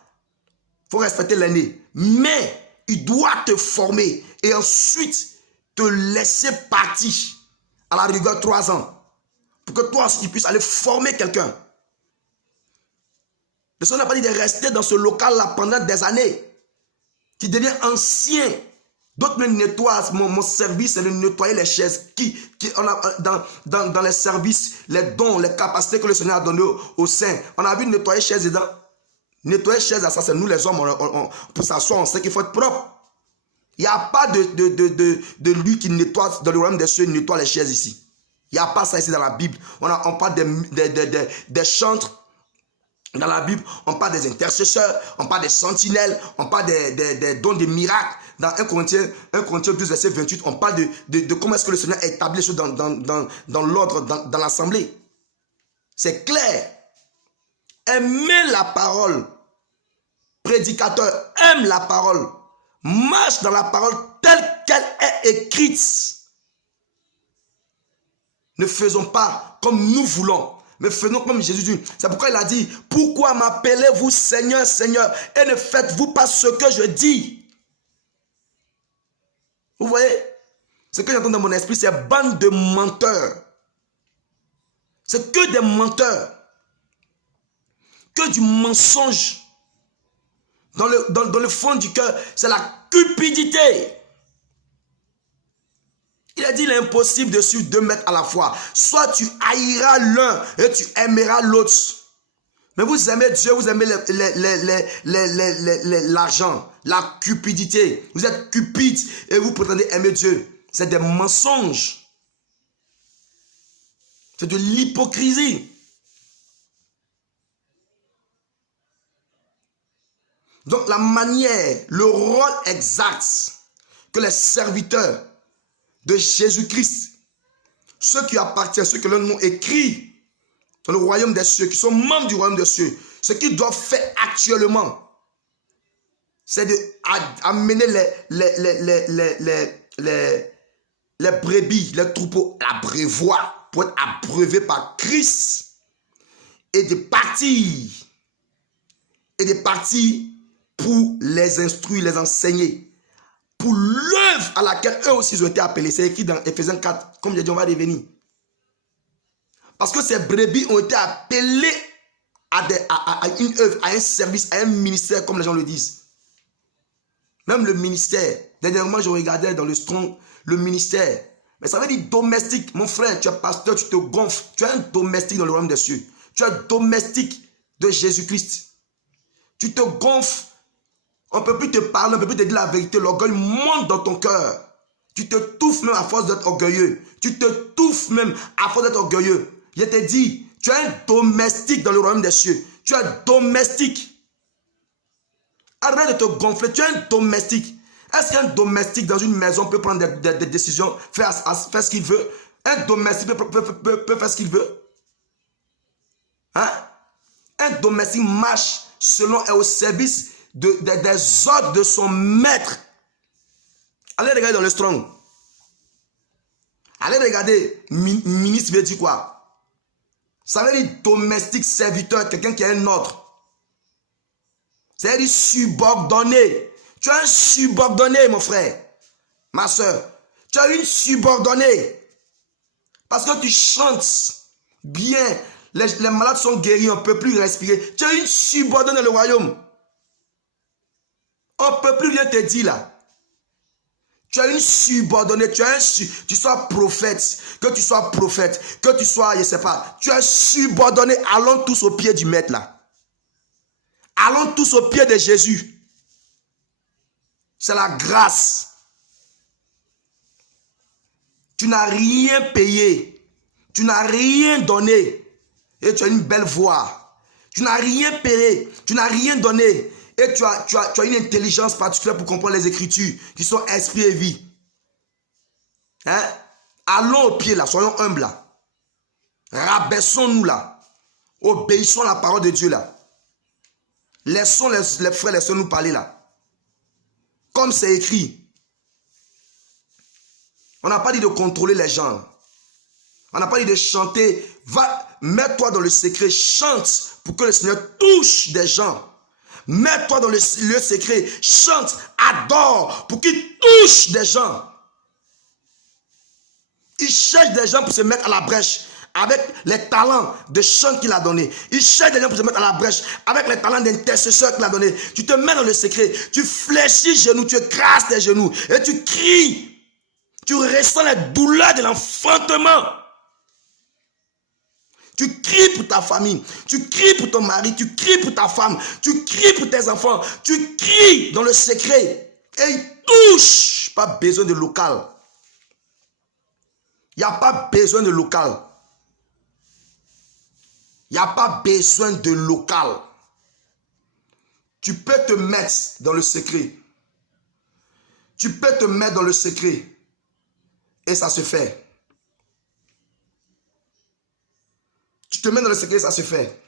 Il faut respecter l'aîné. Mais il doit te former et ensuite te laisser partir à la rigueur 3 ans. Pour que toi aussi tu puisses aller former quelqu'un. Le Seigneur n'a pas dit de rester dans ce local-là pendant des années. Tu deviens ancien. D'autres me nettoient. Mon service, c'est de nettoyer les chaises. On a, dans les services, les dons, les capacités que le Seigneur a données aux saints. On a vu nettoyer les chaises dedans. Nettoyer les chaises, ça c'est nous les hommes. Pour s'asseoir, on sait qu'il faut être propre. Il n'y a pas de lui qui nettoie, dans le royaume des cieux, nettoie les chaises ici. Il n'y a pas ça ici dans la Bible. On parle des chantres. Dans la Bible, on parle des intercesseurs, on parle des sentinelles, on parle des dons de miracles. Dans 1 Corinthiens 12, verset 28, on parle de comment est-ce que le Seigneur a établi les choses dans l'ordre, dans l'assemblée. C'est clair. Aimez la parole. Prédicateur, aime la parole. Marche dans la parole telle qu'elle est écrite. Ne faisons pas comme nous voulons, mais faisons comme Jésus dit. C'est pourquoi il a dit, pourquoi m'appelez-vous Seigneur, Seigneur, et ne faites-vous pas ce que je dis? Vous voyez? Ce que j'entends dans mon esprit, c'est bande de menteurs. C'est que des menteurs. Que du mensonge. Dans le fond du cœur, c'est la cupidité. Il a dit il est impossible de suivre 2 maîtres à la fois. Soit tu haïras l'un et tu aimeras l'autre. Mais vous aimez Dieu, vous aimez l'argent, la cupidité. Vous êtes cupide et vous prétendez aimer Dieu. C'est des mensonges. C'est de l'hypocrisie. Donc la manière, le rôle exact que les serviteurs de Jésus-Christ, ceux qui appartiennent, ceux que le nom écrit dans le royaume des cieux, qui sont membres du royaume des cieux, ce qu'ils doivent faire actuellement, c'est d'amener les brebis, les troupeaux, l'abreuvoir pour être abreuvés par Christ et de partir pour les instruire, les enseigner, pour l'œuvre à laquelle eux aussi ils ont été appelés. C'est écrit dans Ephésiens 4, comme j'ai dit, on va revenir. Parce que ces brebis ont été appelés à une œuvre, à un service, à un ministère, comme les gens le disent. Même le ministère. Dernièrement, je regardais dans le Strong, le ministère. Mais ça veut dire domestique. Mon frère, tu es pasteur, tu te gonfles. Tu es un domestique dans le royaume des cieux. Tu es un domestique de Jésus-Christ. Tu te gonfles. On ne peut plus te parler, on ne peut plus te dire la vérité. L'orgueil monte dans ton cœur. Tu te touffes même à force d'être orgueilleux. Tu te touffes même à force d'être orgueilleux. Je te dis, tu es un domestique dans le royaume des cieux. Tu es domestique. Arrête de te gonfler, tu es un domestique. Est-ce qu'un domestique dans une maison peut prendre des décisions, faire ce qu'il veut? Un domestique peut faire ce qu'il veut? Hein? Un domestique marche selon et au service des ordres de son maître. Allez regarder dans le Strong. Allez regarder, ministre veut dire quoi? Ça veut dire domestique, serviteur, quelqu'un qui a un ordre. C'est-à-dire subordonné. Tu as un subordonné, mon frère, ma soeur. Tu as une subordonnée. Parce que tu chantes bien. Les malades sont guéris, on ne peut plus respirer. Tu as une subordonnée dans le royaume. On ne peut plus rien te dire là. Tu as une subordonnée, tu sois prophète, que tu sois, je ne sais pas. Tu es subordonné, allons tous au pied du maître là. Allons tous au pied de Jésus. C'est la grâce. Tu n'as rien payé. Tu n'as rien donné. Et tu as une belle voix. Tu n'as rien payé. Tu n'as rien donné. Et tu as une intelligence particulière pour comprendre les Écritures qui sont esprit et vie. Hein? Allons au pied là. Soyons humbles là. Rabaissons-nous là. Obéissons à la parole de Dieu là. Laissons les frères, laissons nous parler là. Comme c'est écrit. On n'a pas dit de contrôler les gens. On n'a pas dit de chanter. Va, mets-toi dans le secret. Chante pour que le Seigneur touche des gens. Mets-toi dans le secret. Chante, adore pour qu'il touche des gens. Il cherche des gens pour se mettre à la brèche. Avec les talents de chant qu'il a donné. Il cherche des gens pour se mettre à la brèche. Avec les talents d'intercesseur qu'il a donné. Tu te mets dans le secret. Tu fléchis les genoux. Tu écrases tes genoux. Et tu cries. Tu ressens la douleur de l'enfantement. Tu cries pour ta famille. Tu cries pour ton mari. Tu cries pour ta femme. Tu cries pour tes enfants. Tu cries dans le secret. Et il touche. Pas besoin de local. Il n'y a pas besoin de local. Il n'y a pas besoin de local. Tu peux te mettre dans le secret. Tu peux te mettre dans le secret. Et ça se fait. Tu te mets dans le secret, ça se fait.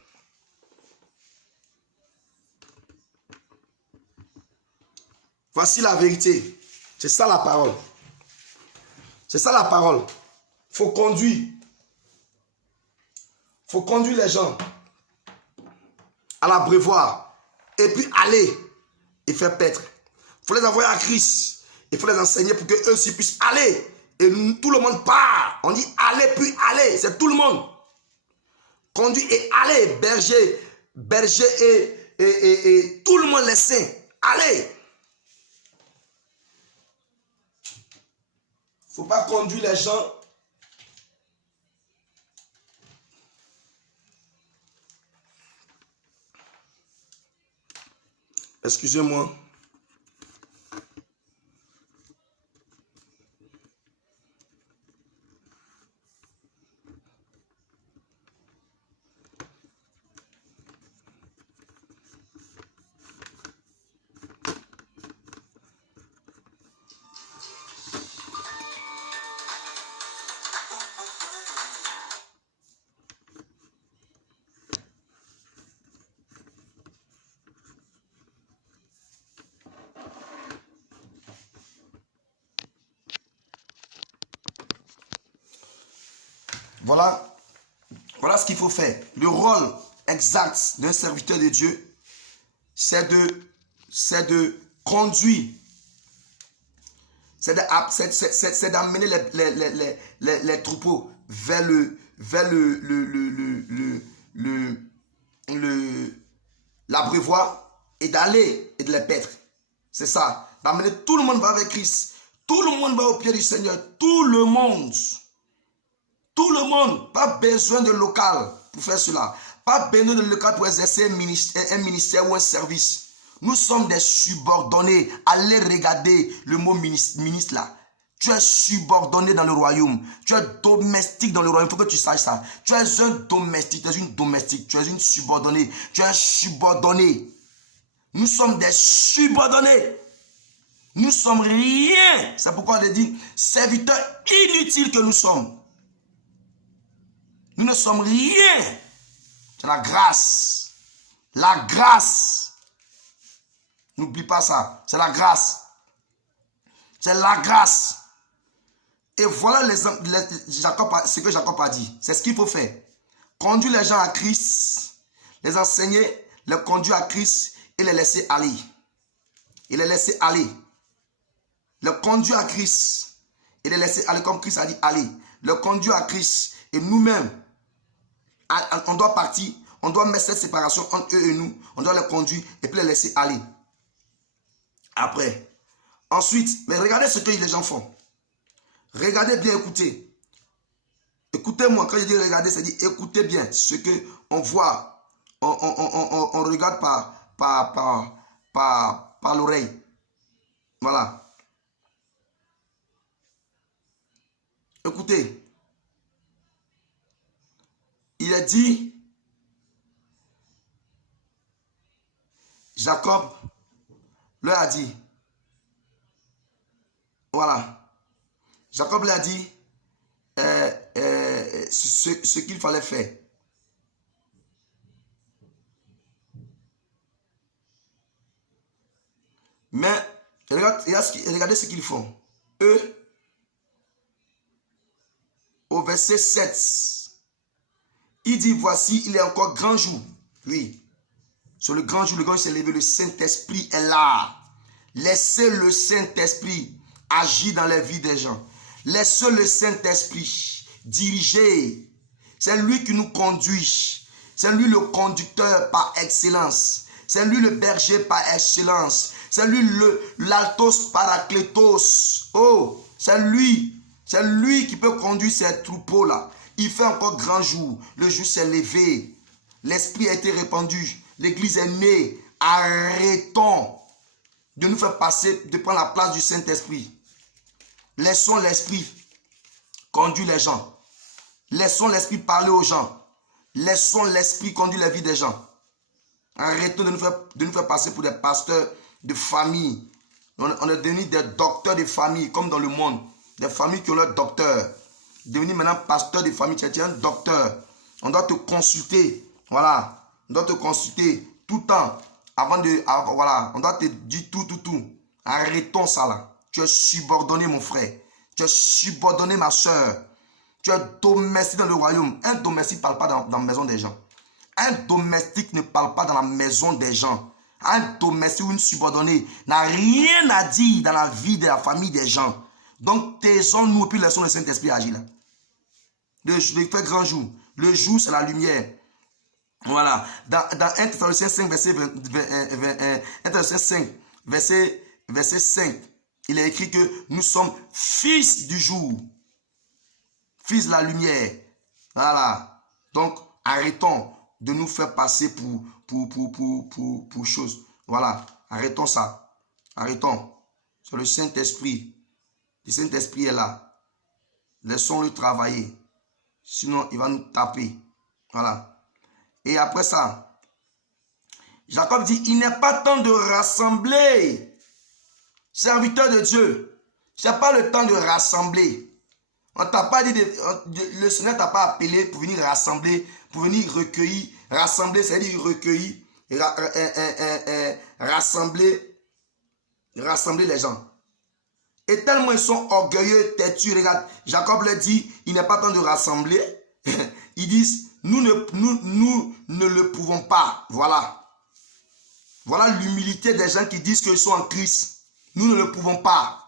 Voici la vérité. C'est ça la parole. C'est ça la parole. Il faut conduire. Il faut conduire les gens à l'abreuvoir. Et puis aller et faire paître. Il faut les envoyer à Christ. Il faut les enseigner pour qu'eux aussi puissent aller. Et tout le monde part. On dit allez puis allez. C'est tout le monde. Conduit et allez. Berger et tout le monde les saints. Allez. faut pas conduire les gens. Excusez-moi. Voilà, voilà ce qu'il faut faire. Le rôle exact d'un serviteur de Dieu, c'est de conduire, c'est d'amener les troupeaux vers l'abreuvoir et d'aller et de les paître. C'est ça, d'amener tout le monde va avec Christ. Tout le monde va au pied du Seigneur. Tout le monde. Tout le monde, pas besoin de local pour faire cela. Pas besoin de local pour exercer un ministère ou un service. Nous sommes des subordonnés. Allez regarder le mot ministre là. Tu es subordonné dans le royaume. Tu es domestique dans le royaume. Il faut que tu saches ça. Tu es un domestique, tu es une domestique, tu es une subordonnée. Tu es un subordonné. Nous sommes des subordonnés. Nous ne sommes rien. C'est pourquoi on dit serviteurs inutiles que nous sommes. Nous ne sommes rien. C'est la grâce. La grâce. N'oublie pas ça. C'est la grâce. C'est la grâce. Et voilà ce que Jacob a dit. C'est ce qu'il faut faire. Conduire les gens à Christ. Les enseigner, les conduire à Christ et les laisser aller. Et les laisser aller. Les conduire à Christ et les laisser aller comme Christ a dit aller. Les conduire à Christ et nous-mêmes. On doit partir, on doit mettre cette séparation entre eux et nous, on doit les conduire et puis les laisser aller. Après, ensuite, mais regardez ce que les gens font. Regardez bien, écoutez. Écoutez-moi, quand je dis regardez, c'est dire écoutez bien ce que on voit, on regarde par l'oreille. Voilà. Écoutez. Il a dit, Jacob leur a dit, voilà, Jacob leur a dit ce qu'il fallait faire. Mais regardez ce qu'ils font. Eux, au verset 7, il dit, voici, il est encore grand jour. Oui. Sur le grand jour s'est levé, le Saint-Esprit est là. Laissez le Saint-Esprit agir dans la vie des gens. Laissez le Saint-Esprit diriger. C'est lui qui nous conduit. C'est lui le conducteur par excellence. C'est lui le berger par excellence. C'est lui l'altos parakletos. Oh, c'est lui qui peut conduire ces troupeaux-là. Il fait encore grand jour. Le jour s'est levé. L'esprit a été répandu. L'église est née. Arrêtons de nous faire passer, de prendre la place du Saint-Esprit. Laissons l'esprit conduire les gens. Laissons l'esprit parler aux gens. Laissons l'esprit conduire la vie des gens. Arrêtons de nous faire passer pour des pasteurs de famille. On est devenus des docteurs de famille, comme dans le monde. Des familles qui ont leur docteur. Devenir maintenant pasteur de famille, tu es un docteur. On doit te consulter. Voilà. On doit te consulter tout le temps. Voilà. On doit te dire tout. Arrêtons ça là. Tu es subordonné, mon frère. Tu es subordonné, ma soeur. Tu es domestique dans le royaume. Un domestique ne parle pas dans la maison des gens. Un domestique ne parle pas dans la maison des gens. Un domestique ou une subordonnée n'a rien à dire dans la vie de la famille des gens. Donc, taisons-nous et puis laissons le Saint-Esprit agir là. Il fait grand jour. Le jour, c'est la lumière. Voilà. Dans 1 Thessaloniciens 5, verset 5, verset 5. Il est écrit que nous sommes fils du jour. Fils de la lumière. Voilà. Donc, arrêtons de nous faire passer pour choses. Voilà. Arrêtons ça. Arrêtons. C'est le Saint-Esprit. Le Saint-Esprit est là. Laissons-le travailler. Sinon, il va nous taper. Voilà. Et après ça, Jacob dit, il n'est pas temps de rassembler. Serviteur de Dieu, ce n'est pas le temps de rassembler. On t'a pas dit, le Seigneur t'a pas appelé pour venir rassembler, pour venir recueillir. Rassembler, c'est-à-dire recueillir, rassembler les gens. Et tellement ils sont orgueilleux, têtus, regarde, Jacob leur dit, il n'est pas temps de rassembler. Ils disent, nous ne le pouvons pas. Voilà. Voilà l'humilité des gens qui disent qu'ils sont en Christ. Nous ne le pouvons pas.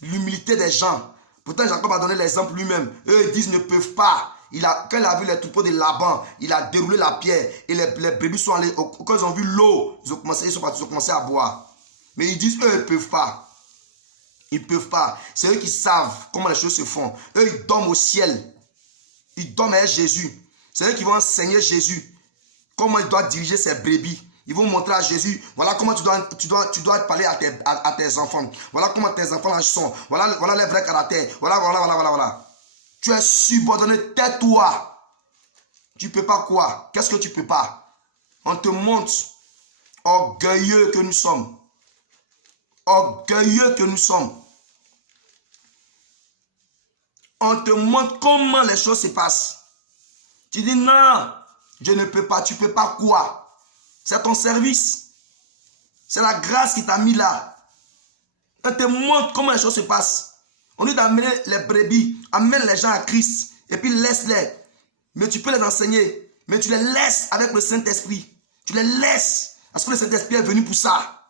L'humilité des gens. Pourtant, Jacob a donné l'exemple lui-même. Eux, ils disent ne peuvent pas. Quand il a vu les troupeaux de Laban, il a déroulé la pierre. Et les brebis sont allés. Quand ils ont vu l'eau, ils ont commencé à boire. Mais ils disent, eux, ils ne peuvent pas. Ils ne peuvent pas. C'est eux qui savent comment les choses se font. Eux, ils dorment au ciel. Ils dorment avec Jésus. C'est eux qui vont enseigner Jésus comment il doit diriger ses brebis. Ils vont montrer à Jésus, voilà comment tu dois parler à tes enfants. Voilà comment tes enfants sont. Voilà les vrais caractères. Voilà. Tu es subordonné, tais-toi. Tu ne peux pas quoi? Qu'est-ce que tu ne peux pas? On te montre, orgueilleux que nous sommes. Orgueilleux que nous sommes. On te montre comment les choses se passent. Tu dis non, je ne peux pas. Tu ne peux pas quoi? C'est ton service. C'est la grâce qui t'a mis là. On te montre comment les choses se passent. On dit d'amener les brebis, amène les gens à Christ et puis laisse-les. Mais tu peux les enseigner. Mais tu les laisses avec le Saint-Esprit. Tu les laisses. Parce que le Saint-Esprit est venu pour ça.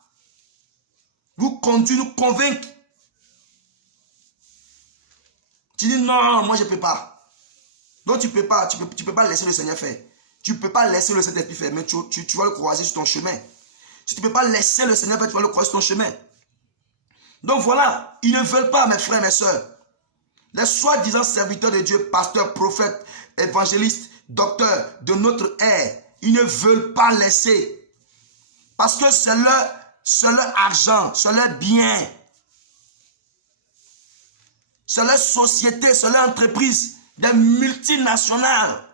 Vous conduire, nous convaincre. Tu dis non, moi je ne peux pas. Donc tu ne peux pas. Tu peux pas laisser le Seigneur faire. Tu ne peux pas laisser le Saint-Esprit faire, mais tu vas le croiser sur ton chemin. Si tu ne peux pas laisser le Seigneur faire, tu vas le croiser sur ton chemin. Donc voilà, ils ne veulent pas, mes frères et mes sœurs. Les soi-disant serviteurs de Dieu, pasteurs, prophètes, évangélistes, docteurs de notre ère, ils ne veulent pas laisser. Parce que c'est leur argent, c'est leur bien. C'est leur société, c'est leur entreprise, des multinationales.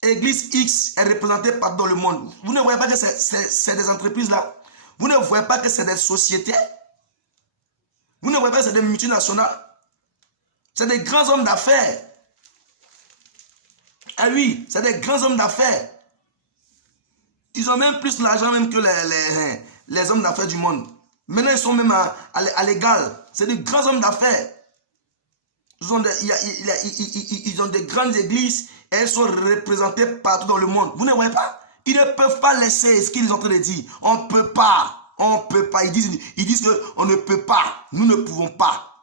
Église X est représentée partout dans le monde. Vous ne voyez pas que c'est des entreprises là. Vous ne voyez pas que c'est des sociétés. Vous ne voyez pas que c'est des multinationales. C'est des grands hommes d'affaires. Ah oui, c'est des grands hommes d'affaires. Ils ont même plus d'argent même que les hommes d'affaires du monde. Maintenant, ils sont même à l'égal. C'est des grands hommes d'affaires. Ils ont des grandes églises. Elles sont représentées partout dans le monde. Vous ne voyez pas? Ils ne peuvent pas laisser ce qu'ils sont en train de dire. On ne peut pas. On ne peut pas. Ils disent qu'on ne peut pas. Nous ne pouvons pas.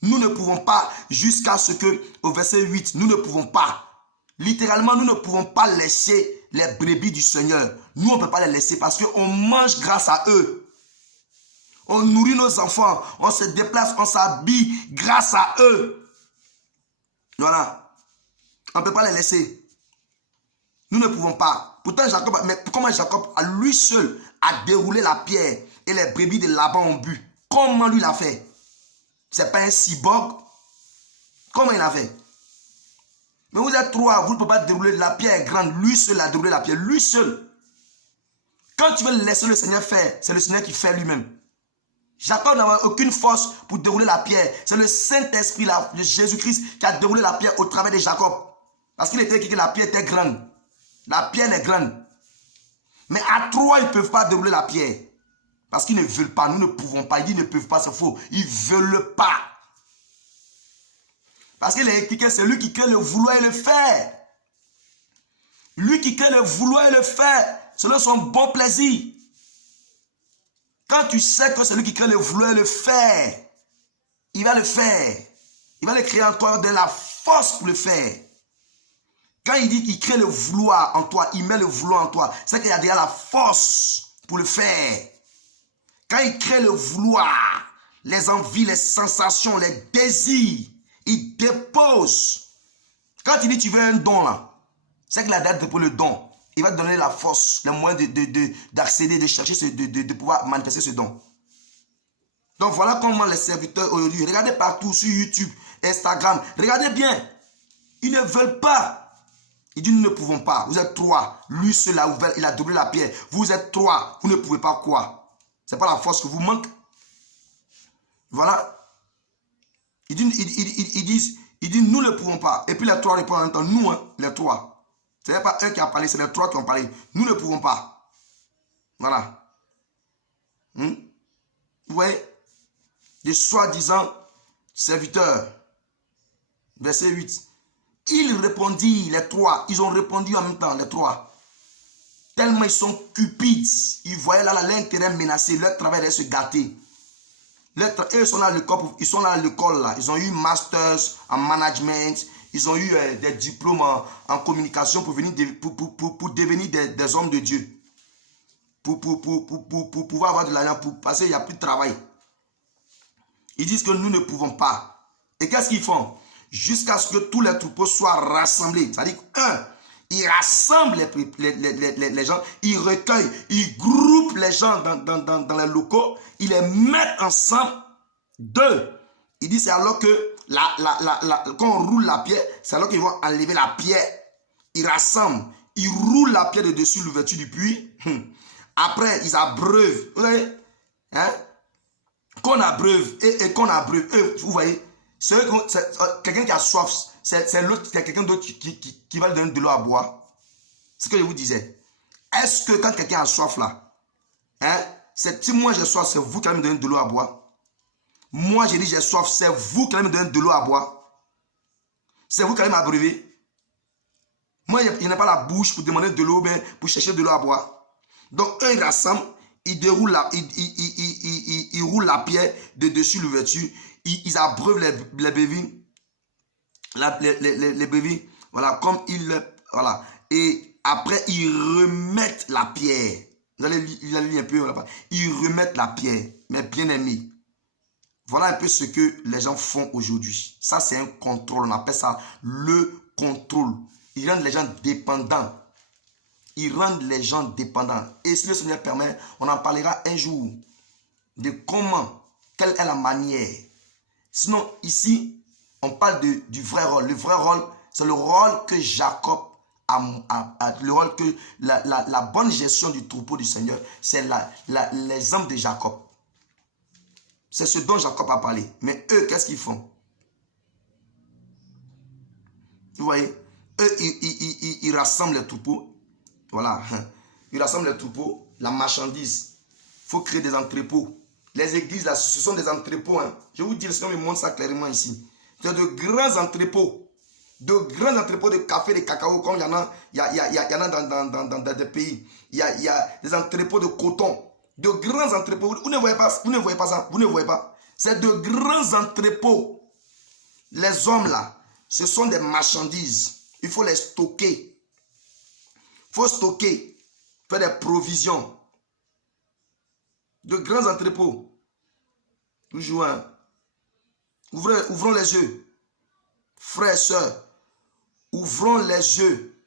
Nous ne pouvons pas jusqu'à ce que, au verset 8, nous ne pouvons pas. Littéralement, nous ne pouvons pas laisser les brebis du Seigneur. Nous, on ne peut pas les laisser parce qu'on mange grâce à eux. On nourrit nos enfants. On se déplace, on s'habille grâce à eux. Voilà. On ne peut pas les laisser. Nous ne pouvons pas. Pourtant, Jacob, mais comment Jacob, à lui seul, a déroulé la pierre et les brebis de Laban ont bu? Comment lui l'a fait? C'est pas un cyborg? Comment il a fait? Mais vous êtes trois, vous ne pouvez pas dérouler. La pierre est grande. Lui seul a déroulé la pierre. Lui seul. Quand tu veux laisser le Seigneur faire, c'est le Seigneur qui fait lui-même. Jacob n'avait aucune force pour dérouler la pierre. C'est le Saint-Esprit, de Jésus-Christ, qui a déroulé la pierre au travers de Jacob. Parce qu'il était écrit que la pierre était grande. La pierre est grande. Mais à trois, ils ne peuvent pas dérouler la pierre. Parce qu'ils ne veulent pas. Nous ne pouvons pas. Ils disent qu'ils ne peuvent pas, c'est faux. Ils ne veulent pas. Parce qu'il est écrit que c'est lui qui crée le vouloir et le faire. Lui qui crée le vouloir et le faire, selon son bon plaisir. Quand tu sais que c'est lui qui crée le vouloir et le faire, il va le faire. Il va le créer en toi de la force pour le faire. Quand il dit qu'il crée le vouloir en toi, il met le vouloir en toi, c'est qu'il y a déjà la force pour le faire. Quand il crée le vouloir, les envies, les sensations, les désirs, il dépose. Quand il dit tu veux un don là, c'est que la date pour le don, il va te donner la force, les moyens d'accéder, de chercher, de pouvoir manifester ce don. Donc voilà comment les serviteurs aujourd'hui, regardez partout sur YouTube, Instagram, regardez bien, ils ne veulent pas. Il dit nous ne pouvons pas, vous êtes trois, lui seul a ouvert, il a doublé la pierre, vous êtes trois, vous ne pouvez pas quoi? C'est pas la force que vous manque. Voilà. Il dit nous ne pouvons pas. Et puis les trois répondent en même temps, nous, hein, les trois. Ce n'est pas un qui a parlé, c'est les trois qui ont parlé. Nous ne pouvons pas. Voilà. Vous voyez? Des soi-disant serviteurs. Verset 8. Ils répondirent, les trois. Ils ont répondu en même temps, les trois. Tellement ils sont cupides. Ils voyaient là l'intérêt menacé. Leur travail allait se gâter. Ils sont là à l'école là. Ils ont eu masters en management. Ils ont eu des diplômes en communication pour devenir des hommes de Dieu. Pour pouvoir avoir de l'argent, parce qu'il n'y a plus de travail. Ils disent que nous ne pouvons pas. Et qu'est-ce qu'ils font? Jusqu'à ce que tous les troupeaux soient rassemblés. C'est-à-dire ils rassemblent les gens, ils recueillent, ils groupent les gens dans les locaux, ils les mettent ensemble. Deux, il dit c'est alors que quand on roule la pierre, c'est alors qu'ils vont enlever la pierre. Ils rassemblent, ils roulent la pierre de dessus l'ouverture du puits. Après, ils abreuvent. Vous voyez? Hein? Qu'on abreuve et qu'on abreuve. Vous voyez? Quelqu'un qui a soif, c'est l'autre, quelqu'un d'autre qui va lui donner de l'eau à boire. C'est ce que je vous disais. Est-ce que quand quelqu'un a soif là, hein, si moi j'ai soif, c'est vous qui allez me donner de l'eau à boire? Moi j'ai dit j'ai soif, c'est vous qui allez me donner de l'eau à boire? C'est vous qui allez m'abreuver? Moi il n'ai pas la bouche pour demander de l'eau, mais pour chercher de l'eau à boire. Donc eux ils rassemblent, ils déroulent ils roulent la pierre de dessus l'ouverture. Ils abreuvent les bévins, les bévins, voilà, comme voilà. Et après, ils remettent la pierre. Vous allez lire un peu, voilà. Ils remettent la pierre, mais bien aimé. Voilà un peu ce que les gens font aujourd'hui. Ça, c'est un contrôle. On appelle ça le contrôle. Ils rendent les gens dépendants. Ils rendent les gens dépendants. Et si le Seigneur permet, on en parlera un jour de comment, quelle est la manière. Sinon, ici, on parle du vrai rôle. Le vrai rôle, c'est le rôle que Jacob le rôle que la bonne gestion du troupeau du Seigneur, c'est l'exemple de Jacob. C'est ce dont Jacob a parlé. Mais eux, qu'est-ce qu'ils font? Vous voyez? Eux, ils rassemblent les troupeaux. Voilà. Ils rassemblent les troupeaux, la marchandise. Il faut créer des entrepôts. Les églises, là, ce sont des entrepôts. Hein. Je vous dis, le Seigneur me montre ça clairement ici. C'est de grands entrepôts. De grands entrepôts de café, de cacao, comme il y en a dans des pays. Il y a des entrepôts de coton. De grands entrepôts. Vous ne voyez pas ça? Vous ne voyez pas? C'est de grands entrepôts. Les hommes, là, ce sont des marchandises. Il faut les stocker. Il faut stocker. Faire des provisions. De grands entrepôts. Toujours, hein. Ouvrons les yeux. Frères et sœurs, ouvrons les yeux.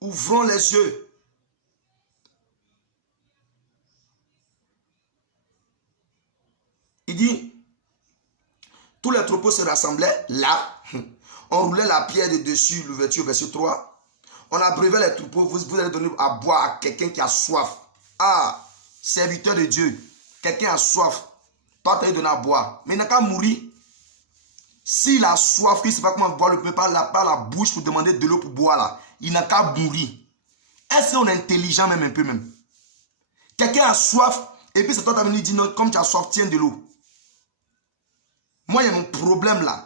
Ouvrons les yeux. Il dit, tous les troupeaux se rassemblaient là. On roulait la pierre de dessus l'ouverture, verset 3. On abreuvait les troupeaux. Vous allez donner à boire à quelqu'un qui a soif. Ah, serviteur de Dieu. Quelqu'un a soif. Toi, tu as donné à boire. Mais il n'a qu'à mourir. S'il a soif, il ne sait pas comment boire, il ne peut pas la bouche pour demander de l'eau pour boire là. Il n'a qu'à mourir. Est-ce qu'on est intelligent même un peu même? Quelqu'un a soif et puis c'est toi qui as venu dire non, comme tu as soif, tiens de l'eau. Moi, il y a mon problème là.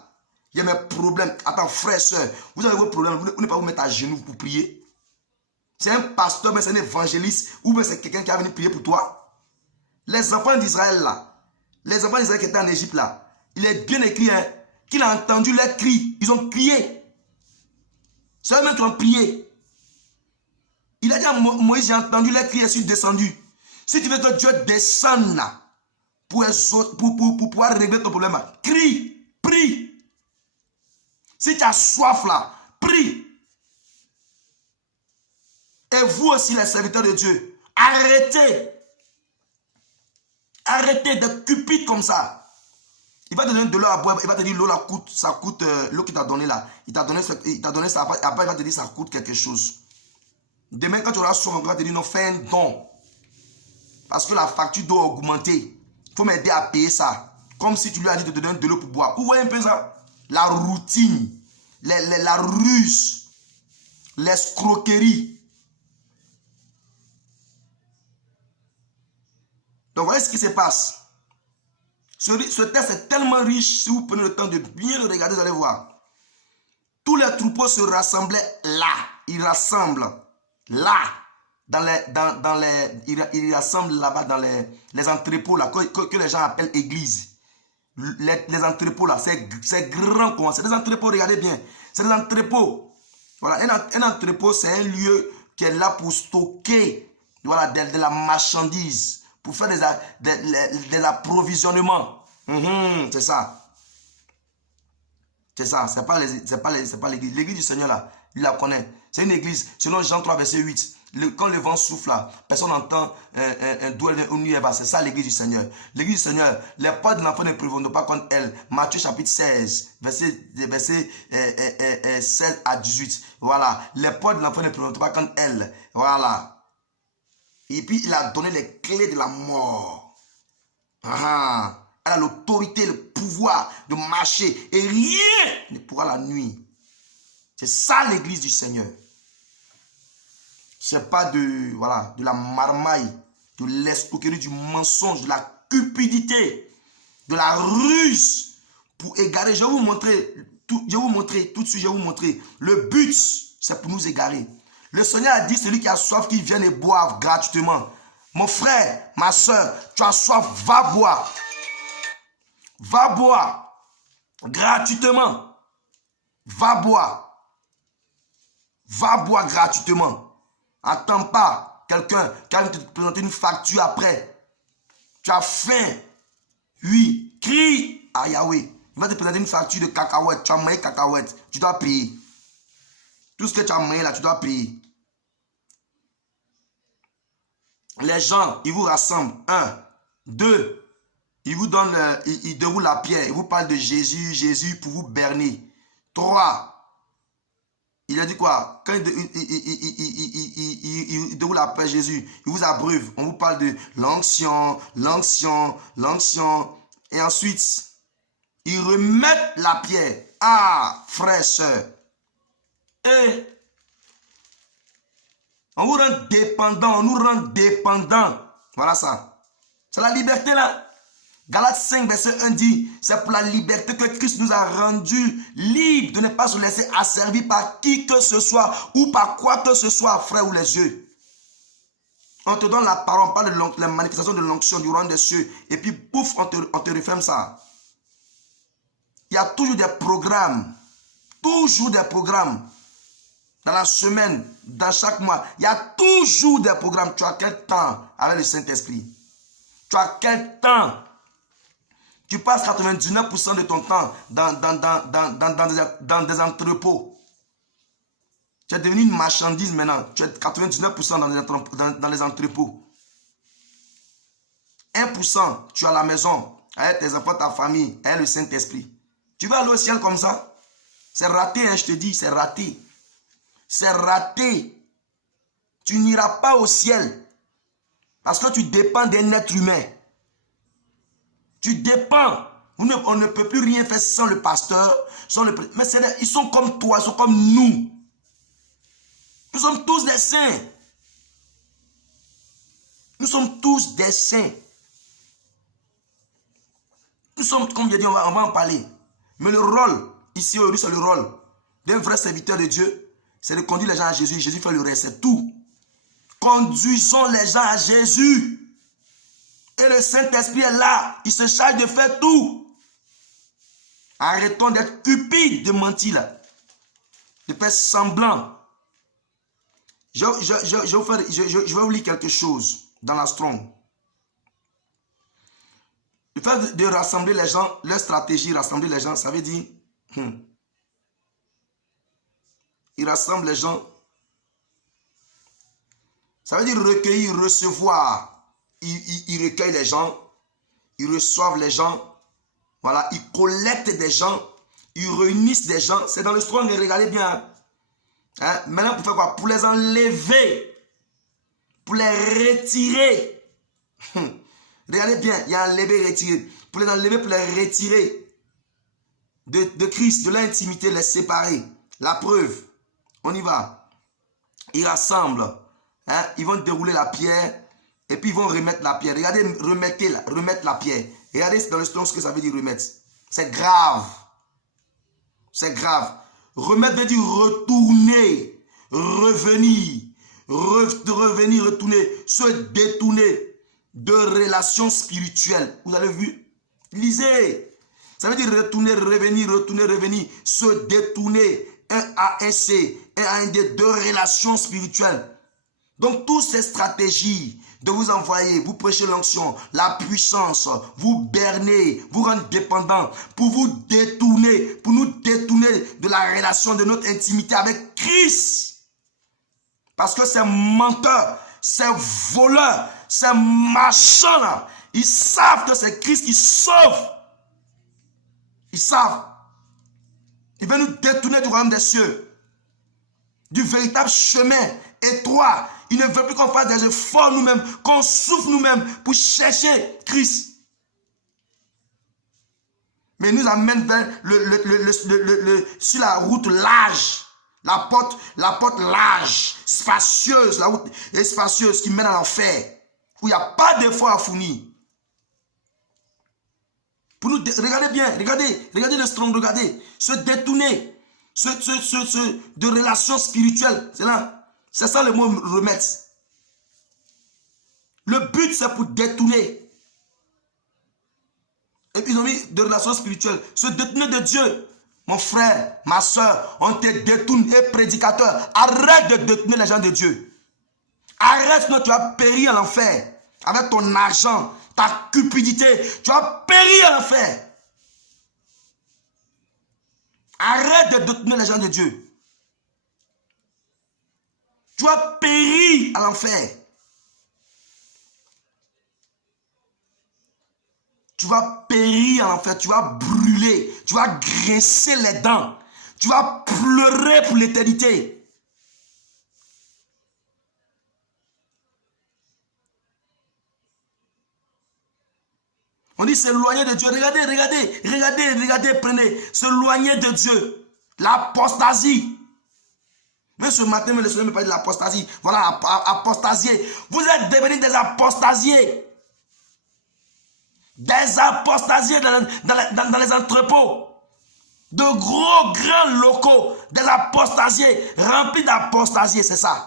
Il y a mes problèmes. Attends, frère, soeur, vous avez vos problèmes. Vous ne pouvez pas vous mettre à genoux pour prier. C'est un pasteur, mais c'est un évangéliste, ou bien c'est quelqu'un qui a venu prier pour toi. Les enfants d'Israël là, les enfants d'Israël qui étaient en Égypte là, il est bien écrit hein, qu'il a entendu leurs cris. Ils ont crié. C'est eux-mêmes qui ont prié. Il a dit à Moïse, j'ai entendu les cris, je suis descendu. Si tu veux que Dieu descende là, pour pouvoir régler ton problème, crie, prie. Si tu as soif là, prie. Et vous aussi les serviteurs de Dieu, arrêtez. Arrêtez d'être cupide comme ça. Il va te donner de l'eau à boire, il va te dire l'eau là coûte, ça coûte, l'eau qu'il t'a donné là, il t'a donné ça, après il va te dire ça coûte quelque chose. Demain quand tu auras soif, il va te dire non, fais un don. Parce que la facture doit augmenter. Il faut m'aider à payer ça. Comme si tu lui as dit de te donner de l'eau pour boire. Vous voyez un peu ça? La routine, la ruse, l'escroquerie. Donc voyez ce qui se passe. Ce texte est tellement riche, si vous prenez le temps de bien le regarder, vous allez voir. Tous les troupeaux se rassemblaient là. Ils rassemblent là. Ils rassemblent là-bas dans les entrepôts là, que les gens appellent église. Les entrepôts là, c'est grand comment c'est. Les entrepôts, regardez bien. C'est des entrepôts. Voilà, un entrepôt, c'est un lieu qui est là pour stocker, voilà, de la marchandise. Pour faire des approvisionnements. C'est ça. C'est ça. C'est pas l'église. L'église du Seigneur là, il la connaît. C'est une église. Selon Jean 3, verset 8. Quand le vent souffle là, personne n'entend d'où elle vient, où elle va. C'est ça l'église du Seigneur. L'église du Seigneur, les pas de l'enfant ne préviennent pas contre elle. Matthieu chapitre 16, verset 16 à 18. Voilà. Les pas de l'enfant ne préviennent pas contre elle. Voilà. Et puis, il a donné les clés de la mort. Elle a l'autorité, le pouvoir de marcher. Et rien ne pourra la nuire. C'est ça l'église du Seigneur. Ce n'est pas de la marmaille, de l'escroquerie, du mensonge, de la cupidité, de la ruse pour égarer. Je vais vous montrer tout de suite, je vais vous montrer. Le but, c'est pour nous égarer. Le Seigneur a dit, celui qui a soif, qu'il vienne et boive gratuitement. Mon frère, ma soeur, tu as soif, va boire. Va boire gratuitement. Va boire. Va boire gratuitement. Attends pas quelqu'un qui va te présenter une facture après. Tu as faim. Oui, crie à Yahweh. Il va te présenter une facture de cacahuètes. Tu as mangé cacahuètes. Tu dois payer. Tout ce que tu as mangé là, tu dois payer. Les gens, ils vous rassemblent. 1, 2, ils vous donnent, ils déroulent la pierre. Ils vous parlent de Jésus pour vous berner. 3, il a dit quoi? Quand il déroule la pierre, Jésus, il vous abreuve. On vous parle de l'onction. Et ensuite, ils remettent la pierre. Ah, frère, soeur. Et on vous rend dépendant, on nous rend dépendant. Voilà ça. C'est la liberté là. Galates 5, verset 1 dit, c'est pour la liberté que Christ nous a rendu libres de ne pas se laisser asservir par qui que ce soit ou par quoi que ce soit, frère ou les yeux. On te donne la parole, on parle de la manifestation de l'onction du royaume des cieux et puis pouf, on te referme ça. Il y a toujours des programmes. Toujours des programmes. Dans la semaine, dans chaque mois, il y a toujours des programmes. Tu as quel temps avec le Saint-Esprit? Tu as quel temps? Tu passes 99% de ton temps dans des entrepôts. Tu es devenu une marchandise maintenant. Tu es 99% dans les entrepôts. 1%, tu es à la maison, avec tes enfants, ta famille, avec le Saint-Esprit. Tu vas aller au ciel comme ça? C'est raté, hein, je te dis, c'est raté. C'est raté. Tu n'iras pas au ciel. Parce que tu dépends d'un être humain. Tu dépends. On ne peut plus rien faire sans le pasteur. Mais ils sont comme toi, ils sont comme nous. Nous sommes tous des saints. Nous sommes tous des saints. Nous sommes, comme je dis, on va en parler. Mais le rôle, ici aujourd'hui, c'est le rôle d'un vrai serviteur de Dieu. C'est de conduire les gens à Jésus. Jésus fait le reste, c'est tout. Conduisons les gens à Jésus. Et le Saint-Esprit est là. Il se charge de faire tout. Arrêtons d'être cupides, de mentir là. De faire semblant. Je vais vous lire quelque chose dans la Strong. Le fait de rassembler les gens, leur stratégie, rassembler les gens, ça veut dire, il rassemble les gens, ça veut dire recueillir, recevoir. Il recueille les gens, ils reçoivent les gens, voilà, ils collectent des gens, ils réunissent des gens. C'est dans le Strong, regardez bien. Hein? Maintenant, pour faire quoi? Pour les enlever, pour les retirer. Regardez bien, il y a enlever, retirer. Pour les enlever, pour les retirer de Christ, de l'intimité, les séparer. La preuve, on y va. Ils rassemblent, hein? Ils vont dérouler la pierre. Et puis ils vont remettre la pierre. Regardez, remettre la pierre. Regardez dans le Strong ce que ça veut dire remettre. C'est grave. C'est grave. Remettre veut dire retourner, revenir, revenir, retourner, se détourner de relations spirituelles. Vous avez vu? Lisez. Ça veut dire retourner, revenir, se détourner. Un A, un C, un A, un D, deux relations spirituelles. Donc, toutes ces stratégies de vous envoyer, vous prêcher l'onction, la puissance, vous berner, vous rendre dépendant, pour vous détourner, pour nous détourner de la relation, de notre intimité avec Christ. Parce que ces menteurs, ces voleurs, ces machins là, ils savent que c'est Christ qui sauve. Ils savent. Ils veulent nous détourner du royaume des cieux, du véritable chemin étroit. Il ne veut plus qu'on fasse des efforts nous-mêmes, qu'on souffre nous-mêmes pour chercher Christ. Mais il nous amène vers sur la route large, la porte large, spacieuse, la route est spacieuse qui mène à l'enfer, où il n'y a pas d'effort à fournir. Pour nous, regardez bien, regardez le Strong, regardez, se détourner, de relations spirituelles, c'est là. C'est ça le mot remettre. Le but, c'est pour détourner. Et puis ils ont mis de relations spirituelles. Se détourner de Dieu. Mon frère, ma soeur, on te détourne. Et prédicateur, arrête de détourner les gens de Dieu. Arrête, sinon tu vas périr en enfer. Avec ton argent, ta cupidité, tu vas périr en enfer. Arrête de détourner les gens de Dieu. Tu vas périr à l'enfer. Tu vas périr à l'enfer. Tu vas brûler. Tu vas graisser les dents. Tu vas pleurer pour l'éternité. On dit s'éloigner de Dieu. Regardez, prenez. S'éloigner de Dieu. L'apostasie. Mais ce matin, le Seigneur me parle de l'apostasie. Voilà, apostasier. Vous êtes devenus des apostasiers. Des apostasiers dans les entrepôts. De grands locaux. Des apostasiers. Remplis d'apostasiers, c'est ça.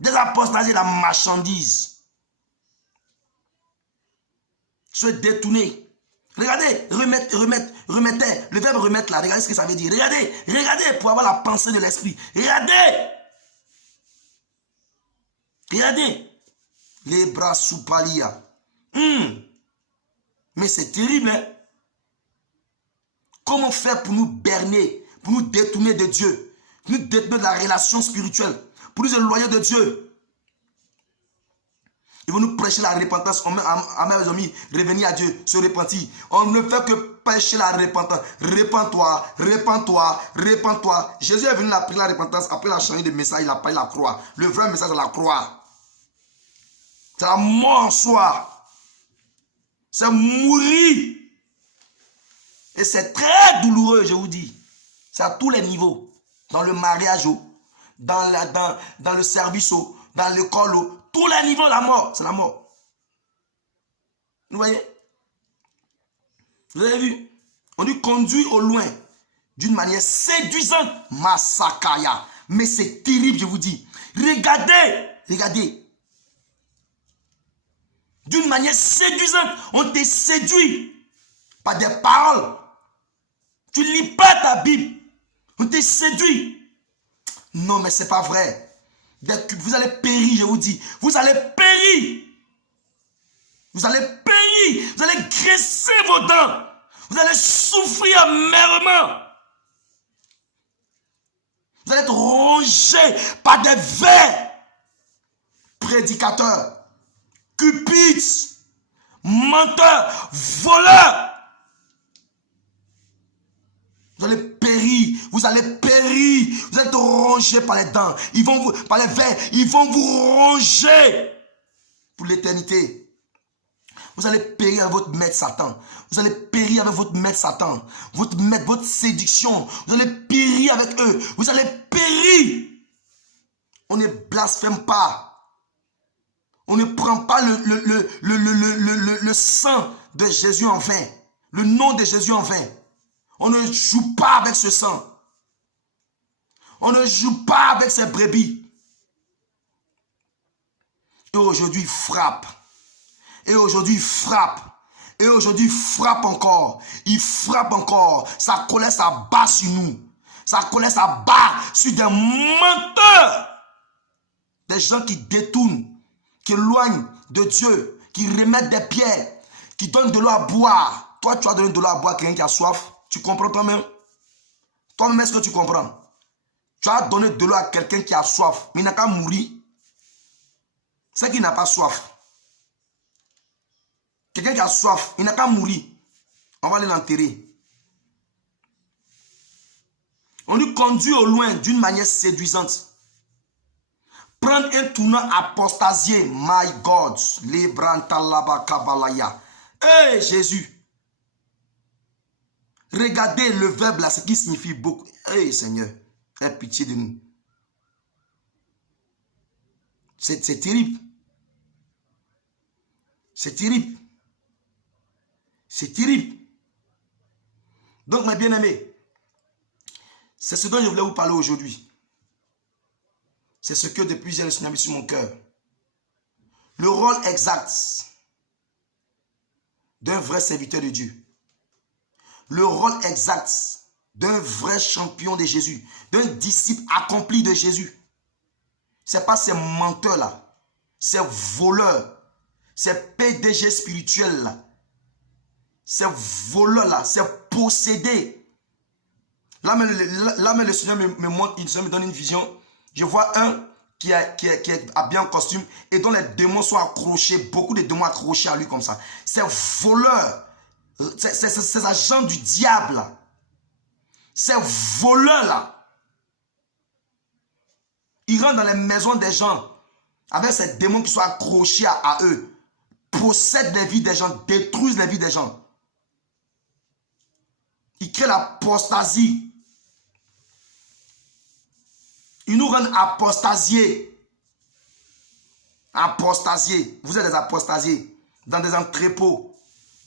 Des apostasiers, la marchandise. Se détourner. Regardez, remettez, le verbe remettre là, regardez ce que ça veut dire. Regardez pour avoir la pensée de l'esprit. Regardez. Les bras sous palia. Mais c'est terrible, hein? Comment faire pour nous berner, pour nous détourner de Dieu, pour nous détourner de la relation spirituelle, pour nous éloigner de Dieu? Ils vont nous prêcher la repentance. On a mis revenir à Dieu, se repentir. On ne fait que prêcher la repentance. Répands-toi. Jésus est venu la prier la repentance. Après, il a changé de message. Il a parlé la croix. Le vrai message, c'est la croix. C'est la mort en soi. C'est mourir. Et c'est très douloureux, je vous dis. C'est à tous les niveaux. Dans le mariage, dans le service, dans l'école, tous les niveaux, la mort, c'est la mort. Vous voyez? Vous avez vu? On dit conduit au loin d'une manière séduisante. Massakaya. Mais c'est terrible, je vous dis. Regardez. D'une manière séduisante. On te séduit par des paroles. Tu lis pas ta Bible. On te séduit. Non, mais c'est pas vrai. Vous allez périr, je vous dis. Vous allez périr. Vous allez périr. Vous allez graisser vos dents. Vous allez souffrir amèrement. Vous allez être rongé par des vers prédicateurs, cupides, menteurs, voleurs. Vous allez périr, vous allez périr, vous êtes rongé par les dents, par les vers, ils vont vous ronger pour l'éternité. Vous allez périr avec votre maître Satan. Vous allez périr avec votre maître Satan. Votre maître, votre séduction. Vous allez périr avec eux. Vous allez périr. On ne blasphème pas. On ne prend pas le sang de Jésus en vain. Le nom de Jésus en vain. On ne joue pas avec ce sang. On ne joue pas avec ces brebis. Et aujourd'hui, frappe. Et aujourd'hui, il frappe. Et aujourd'hui, il frappe encore. Il frappe encore. Sa colère s'abat sur nous. Sa colère s'abat sur des menteurs. Des gens qui détournent, qui éloignent de Dieu, qui remettent des pierres, qui donnent de l'eau à boire. Toi, tu as donné de l'eau à boire à quelqu'un qui a soif. Tu comprends toi-même? Toi-même, est-ce que tu comprends? Tu as donné de l'eau à quelqu'un qui a soif, mais il n'a qu'à mourir. C'est qu'il n'a pas soif. Quelqu'un qui a soif, il n'a qu'à mourir. On va aller l'enterrer. On lui conduit au loin d'une manière séduisante. Prendre un tournant apostasié. My God. Hey Jésus. Regardez le verbe là, ce qui signifie beaucoup. Hey Seigneur, aie pitié de nous. C'est terrible. C'est terrible. C'est terrible. Donc, mes bien-aimés, c'est ce dont je voulais vous parler aujourd'hui. C'est ce que depuis j'ai le Seigneur mis sur mon cœur. Le rôle exact d'un vrai serviteur de Dieu. Le rôle exact d'un vrai champion de Jésus. D'un disciple accompli de Jésus. Ce n'est pas ces menteurs-là. Ces voleurs. Ces PDG spirituels-là. Ces voleurs-là, ces possédés. Là, mais le Seigneur me montre, il me donne une vision. Je vois un qui est habillé en costume et dont les démons sont accrochés, beaucoup de démons accrochés à lui comme ça. Ces voleurs, ces agents du diable, là, ces voleurs-là, ils rentrent dans les maisons des gens avec ces démons qui sont accrochés à eux, possèdent les vies des gens, détruisent les vies des gens. Ils créent l'apostasie. Ils nous rendent apostasiés. Apostasiés. Vous êtes des apostasiés. Dans des entrepôts.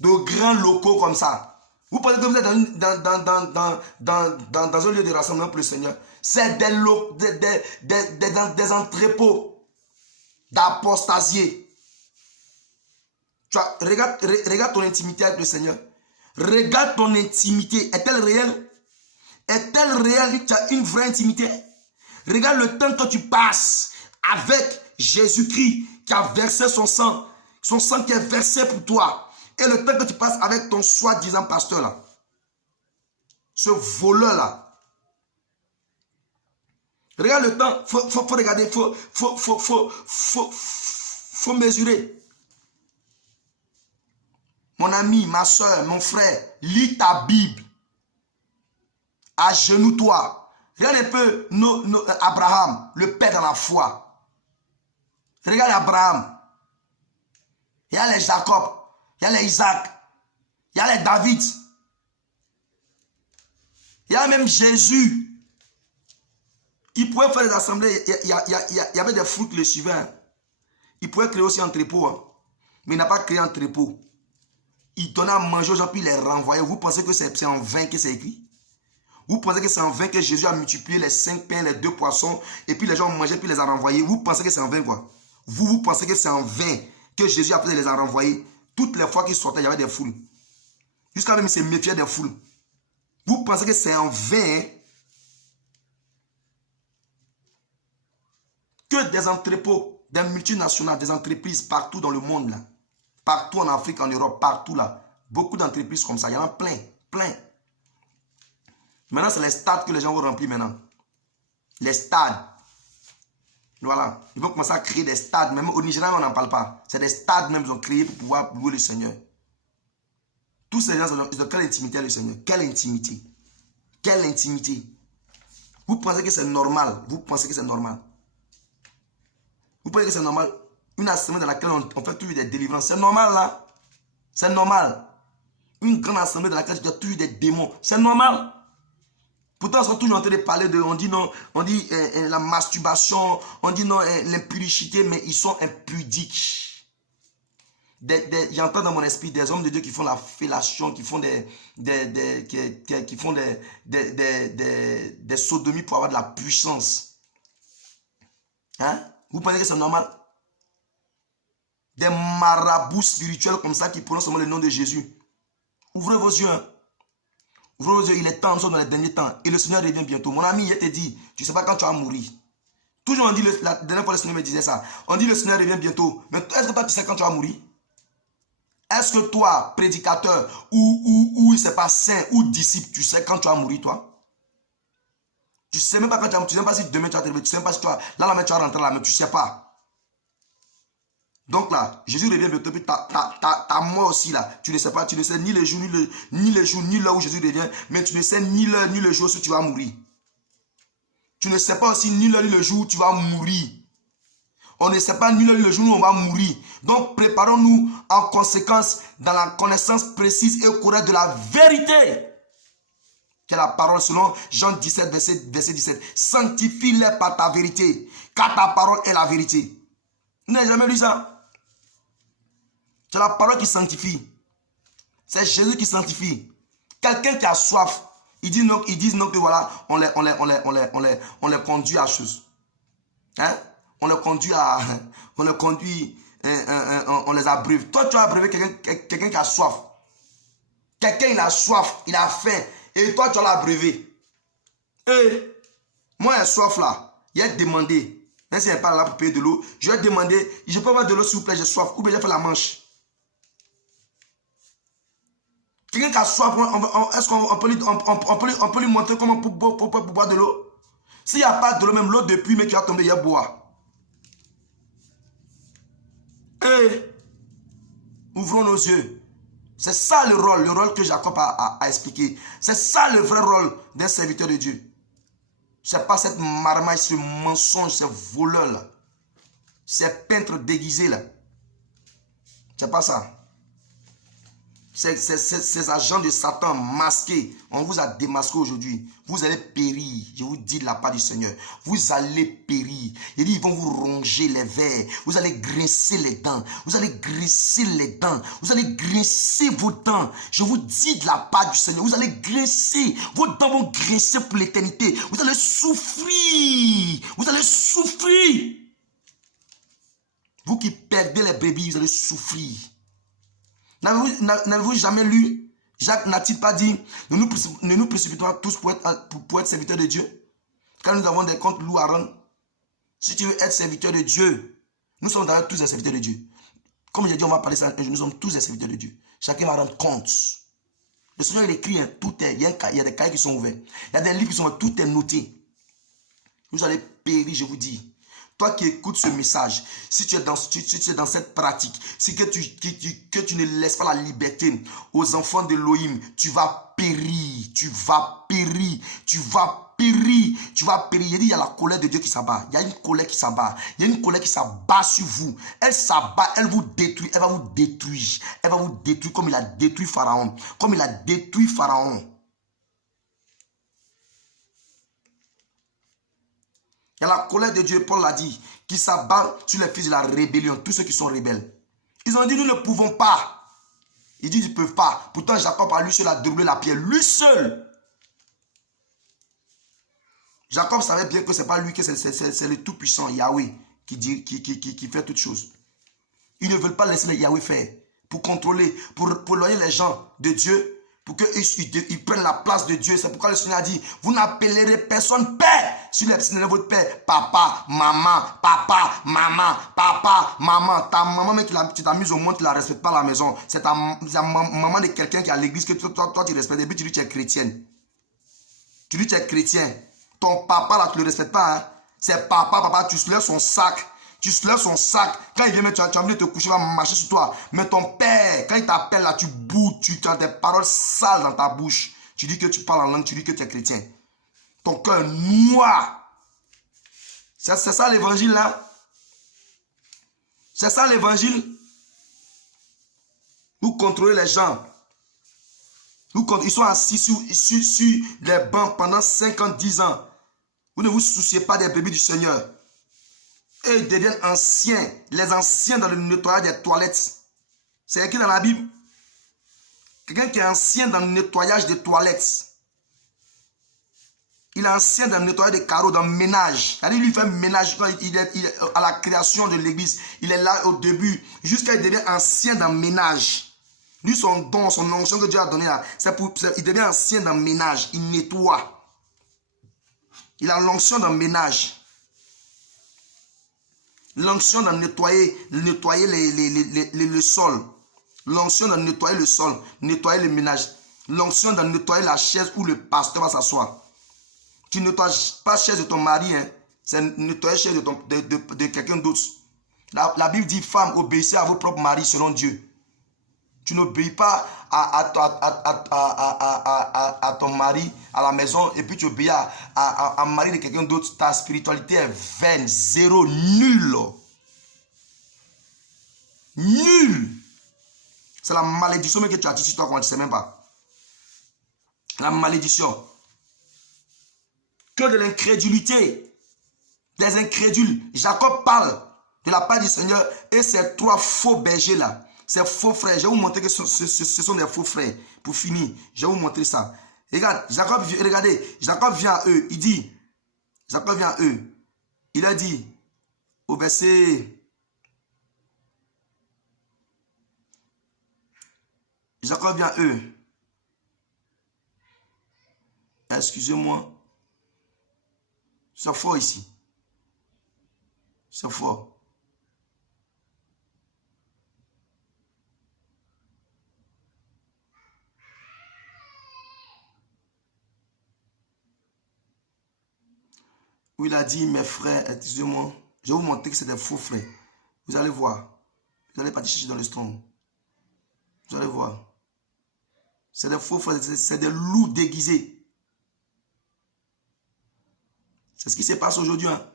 De grands locaux comme ça. Vous pensez que vous êtes dans un lieu de rassemblement pour le Seigneur. C'est des entrepôts d'apostasiés. Regarde ton intimité avec le Seigneur. Regarde ton intimité. Est-elle réelle? Est-elle réelle que tu as une vraie intimité? Regarde le temps que tu passes avec Jésus-Christ qui a versé son sang qui est versé pour toi. Et le temps que tu passes avec ton soi-disant pasteur là. Ce voleur là. Regarde le temps. Faut regarder. Faut mesurer. Mon ami, ma soeur, mon frère, lis ta Bible. Agenouille-toi. Regarde un peu Abraham, le père dans la foi. Regarde Abraham. Il y a les Jacob, il y a les Isaac, il y a les David. Il y a même Jésus. Il pouvait faire des assemblées. Il y avait des fruits qui le suivaient. Il pouvait créer aussi un entrepôt. Hein. Mais il n'a pas créé un entrepôt. Il donnait à manger aux gens puis il les renvoyait. Vous pensez que c'est en vain que c'est écrit? Vous pensez que c'est en vain que Jésus a multiplié les 5 pains, les 2 poissons et puis les gens mangeaient puis les a renvoyés? Vous pensez que c'est en vain quoi? Vous pensez que c'est en vain que Jésus après les a renvoyés? Toutes les fois qu'il sortait, il y avait des foules. Jusqu'à même il se méfiait des foules. Vous pensez que c'est en vain que des entrepôts, des multinationales, des entreprises partout dans le monde, là. Partout en Afrique, en Europe, partout là. Beaucoup d'entreprises comme ça, il y en a plein, plein. Maintenant, c'est les stades que les gens vont remplir maintenant. Les stades. Voilà. Ils vont commencer à créer des stades. Même au Nigeria, on n'en parle pas. C'est des stades même qu'ils ont créés pour pouvoir louer le Seigneur. Tous ces gens, ils ont quelle intimité avec le Seigneur? Quelle intimité? Quelle intimité? Vous pensez que c'est normal? Vous pensez que c'est normal? Vous pensez que c'est normal? Une assemblée dans laquelle on fait toujours des délivrances. C'est normal là? C'est normal. Une grande assemblée dans laquelle il y a toujours des démons. C'est normal. Pourtant, ils sont toujours en train de parler de... On dit non, on dit la masturbation, on dit non, l'impudicité, mais ils sont impudiques. J'entends dans mon esprit des hommes de Dieu qui font la fellation, qui font qui font des sodomies pour avoir de la puissance. Hein? Vous pensez que c'est normal? Des marabouts spirituels comme ça qui prononcent seulement le nom de Jésus. Ouvrez vos yeux. Ouvrez vos yeux. Il est temps, nous sommes dans les derniers temps. Et le Seigneur revient bientôt. Mon ami, il te dit, tu ne sais pas quand tu vas mourir. Toujours on dit, la dernière fois le Seigneur me disait ça. On dit le Seigneur revient bientôt. Mais est-ce que toi tu sais quand tu vas mourir? Est-ce que toi, prédicateur, ou je ne sais pas, saint, ou disciple, tu sais quand tu vas mourir toi? Tu ne sais même pas quand tu vas mourir. Tu ne sais même pas si demain tu vas te lever. Tu ne sais même pas si tu vas, là, tu vas rentrer là, mais tu ne sais pas. Donc là, Jésus revient bientôt, puis ta mort aussi là, tu ne sais pas, tu ne sais ni les jours, ni l'heure où Jésus revient, mais tu ne sais ni l'heure, ni le jour où tu vas mourir. Tu ne sais pas aussi ni l'heure, ni le jour où tu vas mourir. On ne sait pas ni l'heure, ni le jour où on va mourir. Donc préparons-nous en conséquence dans la connaissance précise et correcte de la vérité. Quelle est la parole selon Jean 17, verset 17. Sanctifie-les par ta vérité, car ta parole est la vérité. Vous n'avez jamais lu ça? C'est la parole qui sanctifie. C'est Jésus qui sanctifie. Quelqu'un qui a soif, ils disent non que voilà, on les conduit à chose. Hein? On les conduit, on les abreuve. Toi, tu as abreuvé quelqu'un qui a soif. Quelqu'un, il a soif, il a faim. Et toi, tu l'as abreuvé. Et moi, j'ai soif là. Il a demandé. Même si il n'est pas là pour payer de l'eau, je vais demander, je peux avoir de l'eau s'il vous plaît, j'ai soif. Ou bien j'ai fait la manche. Quelqu'un qui a soif, est-ce qu'on peut lui montrer comment pour boire de l'eau? S'il n'y a pas de l'eau, même l'eau depuis, mais tu vas tomber, il y a boire. Et ouvrons nos yeux. C'est ça le rôle que Jacob a expliqué. C'est ça le vrai rôle d'un serviteur de Dieu. C'est pas cette marmaille, ce mensonge, ce voleur là. Ces peintres déguisés là. C'est pas ça. Ces agents de Satan masqués, on vous a démasqué aujourd'hui. Vous allez périr, je vous dis de la part du Seigneur. Vous allez périr. Il dit, ils vont vous ronger les vers. Vous allez grincer les dents. Vous allez grincer les dents. Vous allez grincer vos dents. Je vous dis de la part du Seigneur. Vous allez grincer. Vos dents vont grincer pour l'éternité. Vous allez souffrir. Vous allez souffrir. Vous qui perdez les brebis, vous allez souffrir. N'avez-vous jamais lu? Jacques n'a-t-il pas dit, ne nous précipitons tous pour être serviteurs de Dieu? Car nous avons des comptes lourds à rendre. Si tu veux être serviteur de Dieu, nous sommes d'ailleurs tous des serviteurs de Dieu. Comme j'ai dit, on va parler ça un jour, nous sommes tous des serviteurs de Dieu. Chacun va rendre compte. Le Seigneur, il écrit, hein, tout est, il y a des cahiers qui sont ouverts. Il y a des livres qui sont ouverts, tout est noté. Vous allez périr, je vous dis. Toi qui écoutes ce message, si tu es dans cette pratique, si que tu ne laisses pas la liberté aux enfants d'Élohim, tu vas périr, tu vas périr, tu vas périr, tu vas périr. Il dit, il y a la colère de Dieu qui s'abat. Il y a une colère qui s'abat. Il y a une colère qui s'abat sur vous. Elle s'abat, elle vous détruit, elle va vous détruire. Elle va vous détruire comme il a détruit Pharaon. Comme il a détruit Pharaon. Il y a la colère de Dieu, Paul l'a dit, qui s'abat sur les fils de la rébellion, tous ceux qui sont rebelles. Ils ont dit, nous ne pouvons pas. Ils disent, ils ne peuvent pas. Pourtant, Jacob a lui seul a doublé la pierre. Lui seul. Jacob savait bien que ce n'est pas lui, que c'est le tout-puissant Yahweh qui fait toutes choses. Ils ne veulent pas laisser le Yahweh faire. Pour contrôler, pour éloigner les gens de Dieu. pour qu'ils prennent la place de Dieu. C'est pourquoi le Seigneur a dit, vous n'appellerez personne père sur les votre père. Papa, maman, ta maman, mais tu t'amuses au monde, tu ne la respectes pas à la maison. C'est ta maman de quelqu'un qui est à l'église que toi tu respectes. Et puis tu dis que tu es chrétienne. Tu dis que tu es chrétien. Ton papa là, tu ne le respectes pas. Hein? C'est papa, tu soulèves son sac. Tu soulèves son sac. Quand il vient, tu as envie de te coucher, il va marcher sur toi. Mais ton père, quand il t'appelle là, tu boudes, tu as des paroles sales dans ta bouche. Tu dis que tu parles en langue, tu dis que tu es chrétien. Ton cœur noir. C'est ça l'évangile là. C'est ça l'évangile. Vous contrôlez les gens. Ils sont assis sur les bancs pendant 5 ans, 10 ans. Vous ne vous souciez pas des bébés du Seigneur. Et ils deviennent anciens. Les anciens dans le nettoyage des toilettes. C'est écrit dans la Bible. Quelqu'un qui est ancien dans le nettoyage des toilettes. Il est ancien dans le nettoyage des carreaux, dans le ménage. C'est-à-dire, lui fait ménage quand il est à la création de l'église. Il est là au début. Jusqu'à il devient ancien dans le ménage. Lui, son don, son onction que Dieu a donné là, il devient ancien dans le ménage. Il nettoie. Il a l'onction dans le ménage. L'onction dans nettoyer le sol. L'onction dans nettoyer le sol, nettoyer le ménage. L'onction dans nettoyer la chaise où le pasteur va s'asseoir. Tu ne nettoies pas la chaise de ton mari, hein. C'est nettoyer la chaise de quelqu'un d'autre. La Bible dit, femmes, obéissez à vos propres maris selon Dieu. Tu n'obéis pas à ton mari à la maison et puis tu obéis à un mari de quelqu'un d'autre. Ta spiritualité est vaine, zéro, nul. Nul. C'est la malédiction que tu as sur toi quand tu ne sais même pas. La malédiction. Que de l'incrédulité. Des incrédules. Jacob parle de la part du Seigneur et ces 3 faux bergers là. Ces faux frères, je vais vous montrer que ce sont des faux frères. Pour finir, je vais vous montrer ça. Regarde, Jacob vient à eux. Il dit, Jacob vient à eux. Il a dit, au verset, Jacob vient à eux. Excusez-moi. C'est fort ici. C'est fort. Où il a dit, mes frères, excusez-moi, je vais vous montrer que c'est des faux frères. Vous allez voir. Vous n'allez pas chercher dans le strong. Vous allez voir. C'est des faux frères, c'est des loups déguisés. C'est ce qui se passe aujourd'hui. Hein?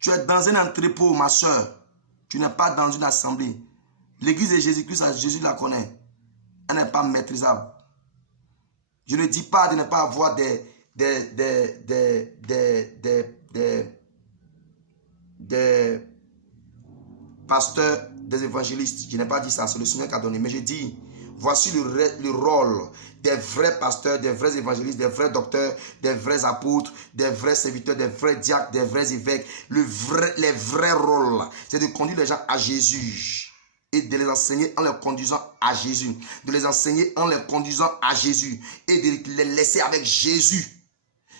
Tu es dans un entrepôt, ma soeur. Tu n'es pas dans une assemblée. L'église de Jésus-Christ, Jésus la connaît. Elle n'est pas maîtrisable. Je ne dis pas de ne pas avoir des pasteurs, des évangélistes. Je n'ai pas dit ça, c'est le Seigneur qui a donné. Mais je dis, voici le rôle des vrais pasteurs, des vrais évangélistes, des vrais docteurs, des vrais apôtres, des vrais serviteurs, des vrais diacres, des vrais évêques. Les vrais rôles, c'est de conduire les gens à Jésus. Et de les enseigner en les conduisant à Jésus. De les enseigner en les conduisant à Jésus. Et de les laisser avec Jésus.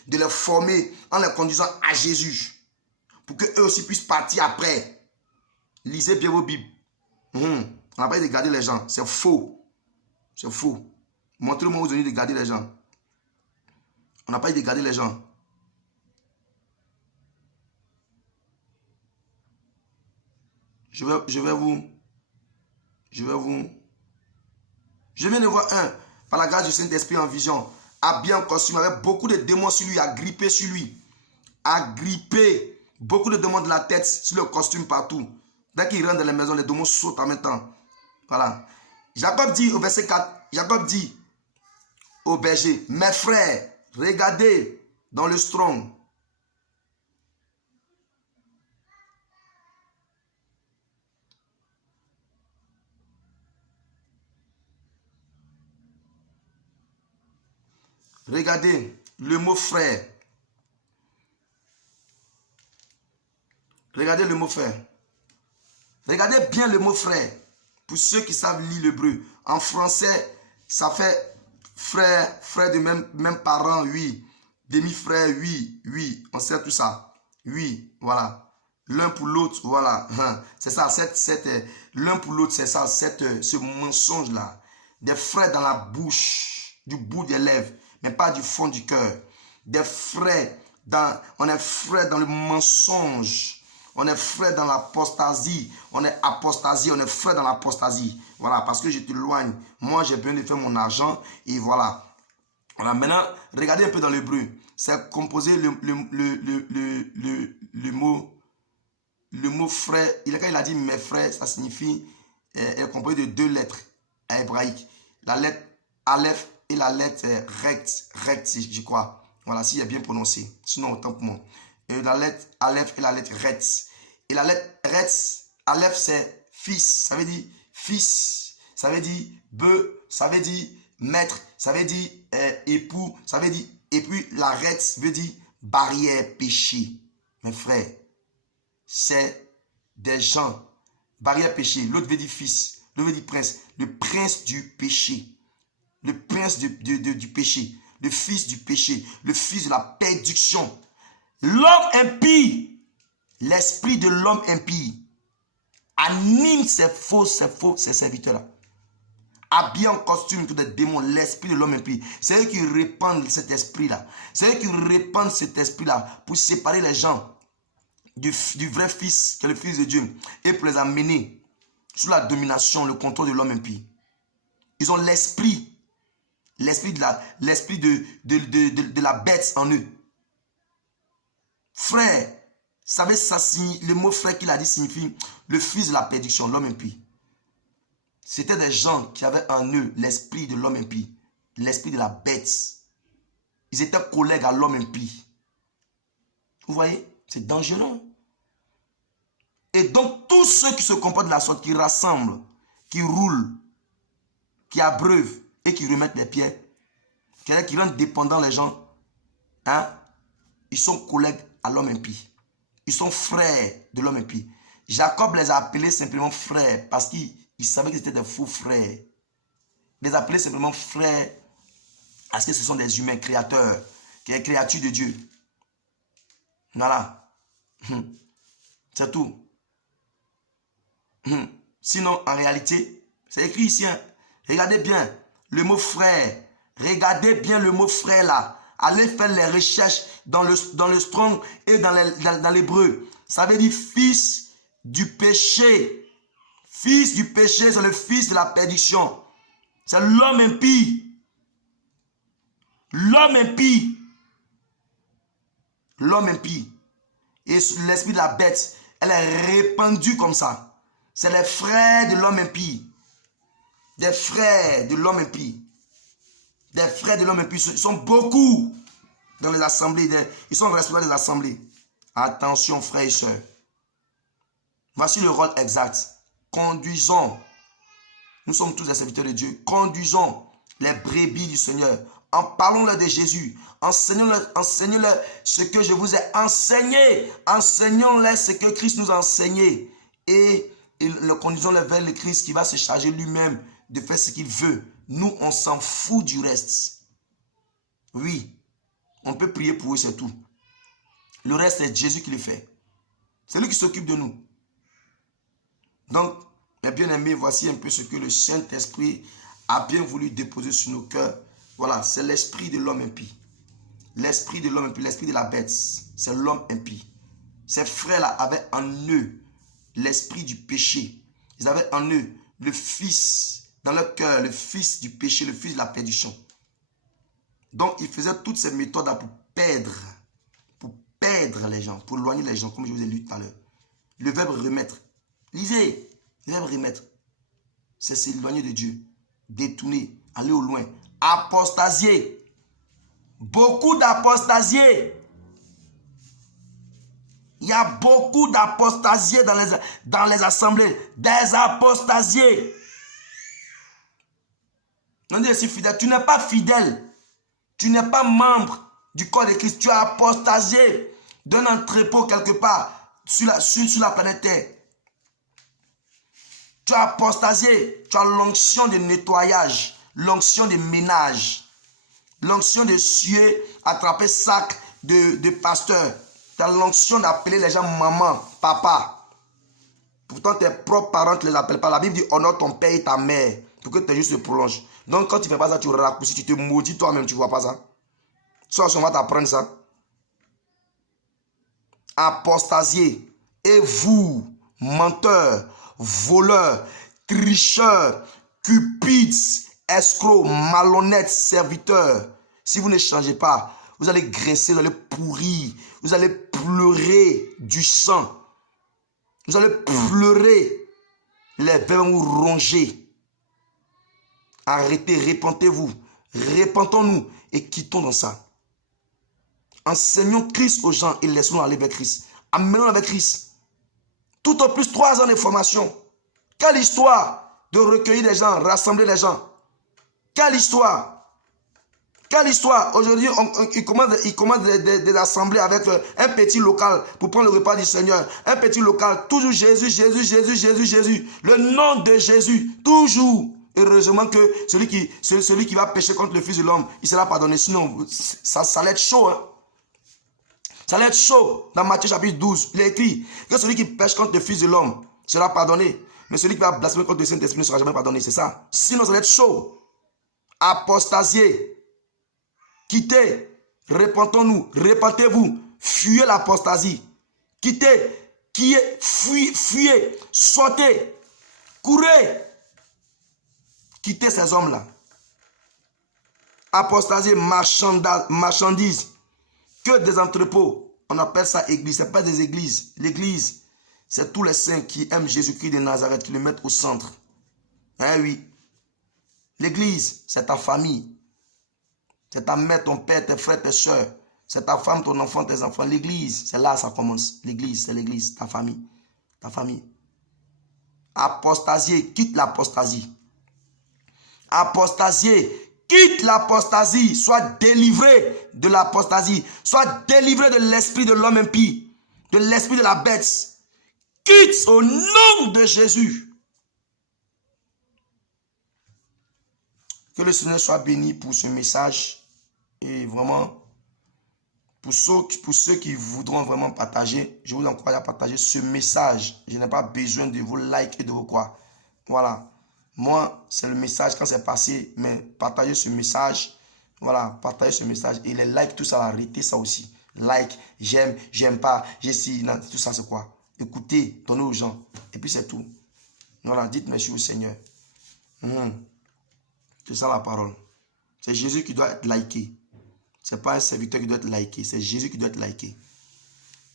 De les former en les conduisant à Jésus. Pour qu'eux aussi puissent partir après. Lisez bien vos Bibles. On n'a pas dit de garder les gens. C'est faux. C'est faux. Montrez-moi où vous avez dit de garder les gens. On n'a pas dit de garder les gens. Je viens de voir un, par la grâce du Saint-Esprit en vision, habillé en costume, avec beaucoup de démons sur lui, agrippés sur lui. Agrippés. Beaucoup de démons de la tête, sur le costume partout. Dès qu'il rentre dans la maison, les démons sautent en même temps. Voilà. Jacob dit au verset 4, Jacob dit au berger, mes frères, regardez dans le strong. Regardez le mot frère. Regardez le mot frère. Regardez bien le mot frère. Pour ceux qui savent lire l'hébreu. En français, ça fait frère, frère de même parent, oui. Demi-frère, oui, oui. On sait tout ça. Oui, voilà. L'un pour l'autre, voilà. C'est ça, l'un pour l'autre, c'est ça, ce mensonge-là. Des frères dans la bouche, du bout des lèvres, mais pas du fond du cœur. Des frères, on est frères dans le mensonge. On est frères dans l'apostasie. On est apostasie, on est frères dans l'apostasie. Voilà, parce que je t'éloigne. Moi, j'ai besoin de faire mon argent. Et voilà. Voilà, maintenant, regardez un peu dans l'hébreu. C'est composé le mot frère. Quand il a dit mes frères, ça signifie, elle est composée de 2 lettres hébraïques. La lettre Aleph et la lettre Rect, je crois. Voilà, si j'ai bien prononcé. Sinon, autant pour moi. Et la lettre Aleph et la lettre Retz. Et la lettre Retz, Aleph, c'est fils. Ça veut dire fils. Ça veut dire bœuf. Ça veut dire maître. Ça veut dire époux. Ça veut dire. Et puis la Retz veut dire barrière, péché. Mes frères, c'est des gens. Barrière, péché. L'autre veut dire fils. L'autre veut dire prince. Le prince du péché. Le prince du péché. Le fils du péché. Le fils de la perdition. L'homme impie, l'esprit de l'homme impie anime ces serviteurs-là. Habillés en costume tous des démons, l'esprit de l'homme impie. C'est eux qui répandent cet esprit-là. C'est eux qui répandent cet esprit-là pour séparer les gens du vrai fils, qui est le fils de Dieu, et pour les amener sous la domination, le contrôle de l'homme impie. Ils ont l'esprit de la bête en eux. Frère, savez, le mot frère qu'il a dit signifie le fils de la perdition, l'homme impie. C'était des gens qui avaient en eux l'esprit de l'homme impie, l'esprit de la bête. Ils étaient collègues à l'homme impie. Vous voyez, c'est dangereux. Et donc, tous ceux qui se comportent de la sorte, qui rassemblent, qui roulent, qui abreuvent et qui remettent les pieds, qui rendent dépendants les gens, hein, ils sont collègues à l'homme impie. Ils sont frères de l'homme impie. Jacob les a appelés simplement frères parce qu'il savait que c'était des faux frères. Il les a appelés simplement frères parce que ce sont des humains créateurs, des créatures de Dieu. Voilà. C'est tout. Sinon, en réalité, c'est écrit ici. Hein. Regardez bien le mot frère. Regardez bien le mot frère là. Allez faire les recherches dans le Strong et dans l'hébreu. Ça veut dire fils du péché. Fils du péché, c'est le fils de la perdition. C'est l'homme impie. L'homme impie. L'homme impie. Et l'esprit de la bête, elle est répandue comme ça. C'est les frères de l'homme impie. Des frères de l'homme impie. Des frères de l'homme impie. Ils sont beaucoup dans les assemblées. Ils sont responsables des assemblées. Attention, frères et sœurs. Voici le rôle exact. Conduisons. Nous sommes tous des serviteurs de Dieu. Conduisons les brebis du Seigneur. En parlons-leur de Jésus. Enseignons-leur ce que je vous ai enseigné. Enseignons-leur ce que Christ nous a enseigné. Et conduisons-les vers le Christ qui va se charger lui-même de faire ce qu'il veut. Nous, on s'en fout du reste. Oui, on peut prier pour eux, c'est tout. Le reste, c'est Jésus qui le fait. C'est lui qui s'occupe de nous. Donc, mes bien-aimés, voici un peu ce que le Saint-Esprit a bien voulu déposer sur nos cœurs. Voilà, c'est l'esprit de l'homme impie. L'esprit de l'homme impie, l'esprit de la bête, c'est l'homme impie. Ces frères-là avaient en eux l'esprit du péché. Ils avaient en eux le fils, dans leur cœur, le fils du péché, le fils de la perdition. Donc, ils faisaient toutes ces méthodes-là pour perdre les gens, pour éloigner les gens, comme je vous ai lu tout à l'heure. Le verbe remettre. Lisez, le verbe remettre. C'est s'éloigner de Dieu, détourner, aller au loin, apostasier. Beaucoup d'apostasiers. Il y a beaucoup d'apostasiers dans les assemblées. Des apostasiers. On dit, c'est fidèle. Tu n'es pas fidèle. Tu n'es pas membre du corps de Christ. Tu as apostasié d'un entrepôt quelque part sur la planète Terre. Tu as apostasié. Tu as l'onction de nettoyage, l'onction de ménage, l'onction de suer, attraper sac de pasteur. Tu as l'onction d'appeler les gens maman, papa. Pourtant, tes propres parents ne te les appellent pas. La Bible dit honore ton père et ta mère pour que tes jours se prolongent. Donc, quand tu ne fais pas ça, tu raccourcis, tu te maudis toi-même, tu ne vois pas ça. Soit on va t'apprendre ça. Apostasié. Et vous, menteurs, voleurs, tricheurs, cupides, escrocs, malhonnêtes, serviteurs, si vous ne changez pas, vous allez graisser, vous allez pourrir, vous allez pleurer du sang. Vous allez pleurer, les vers vont vous ronger. Arrêtez, repentez-vous, repentons-nous et quittons dans ça. Enseignons Christ aux gens et laissons-nous aller vers Christ. Amenons avec Christ. Tout au plus 3 ans de formation. Quelle histoire de recueillir les gens, rassembler les gens. Quelle histoire. Quelle histoire. Aujourd'hui, il commence des assemblées avec un petit local pour prendre le repas du Seigneur. Un petit local, toujours Jésus, Jésus, Jésus, Jésus, Jésus. Le nom de Jésus, toujours. Heureusement que celui qui va pécher contre le Fils de l'homme, il sera pardonné. Sinon, ça allait être chaud. Hein? Ça allait être chaud. Dans Matthieu chapitre 12, il est écrit que celui qui pêche contre le Fils de l'homme sera pardonné. Mais celui qui va blasphémer contre le Saint-Esprit ne sera jamais pardonné. C'est ça. Sinon, ça allait être chaud. Apostasié. Quittez, repentons-nous, repentez-vous, fuyez l'apostasie. Quittez, fuyez, sautez, courez. Quittez ces hommes-là. Apostasie, marchandise, que des entrepôts. On appelle ça église, ce n'est pas des églises. L'église, c'est tous les saints qui aiment Jésus-Christ de Nazareth, qui le mettent au centre. Hein, oui. L'église, c'est ta famille. C'est ta mère, ton père, tes frères, tes soeurs. C'est ta femme, ton enfant, tes enfants. L'église, c'est là que ça commence. L'église, c'est l'église, ta famille. Ta famille. Apostasié, quitte l'apostasie. Apostasié, quitte l'apostasie. Sois délivré de l'apostasie. Sois délivré de l'esprit de l'homme impie. De l'esprit de la bête. Quitte au nom de Jésus. Que le Seigneur soit béni pour ce message. Et vraiment, pour ceux qui voudront vraiment partager, je vous encourage à partager ce message. Je n'ai pas besoin de vos likes et de vos quoi. Voilà. Moi, c'est le message quand c'est passé. Mais partagez ce message. Voilà, partagez ce message. Et les likes, tout ça, arrêtez ça aussi. Like, j'aime pas, j'essaie, tout ça, c'est quoi? Écoutez, donnez aux gens. Et puis c'est tout. Voilà, dites merci au Seigneur. C'est ça la parole. C'est Jésus qui doit être liké. Ce n'est pas un serviteur qui doit être liké. C'est Jésus qui doit être liké.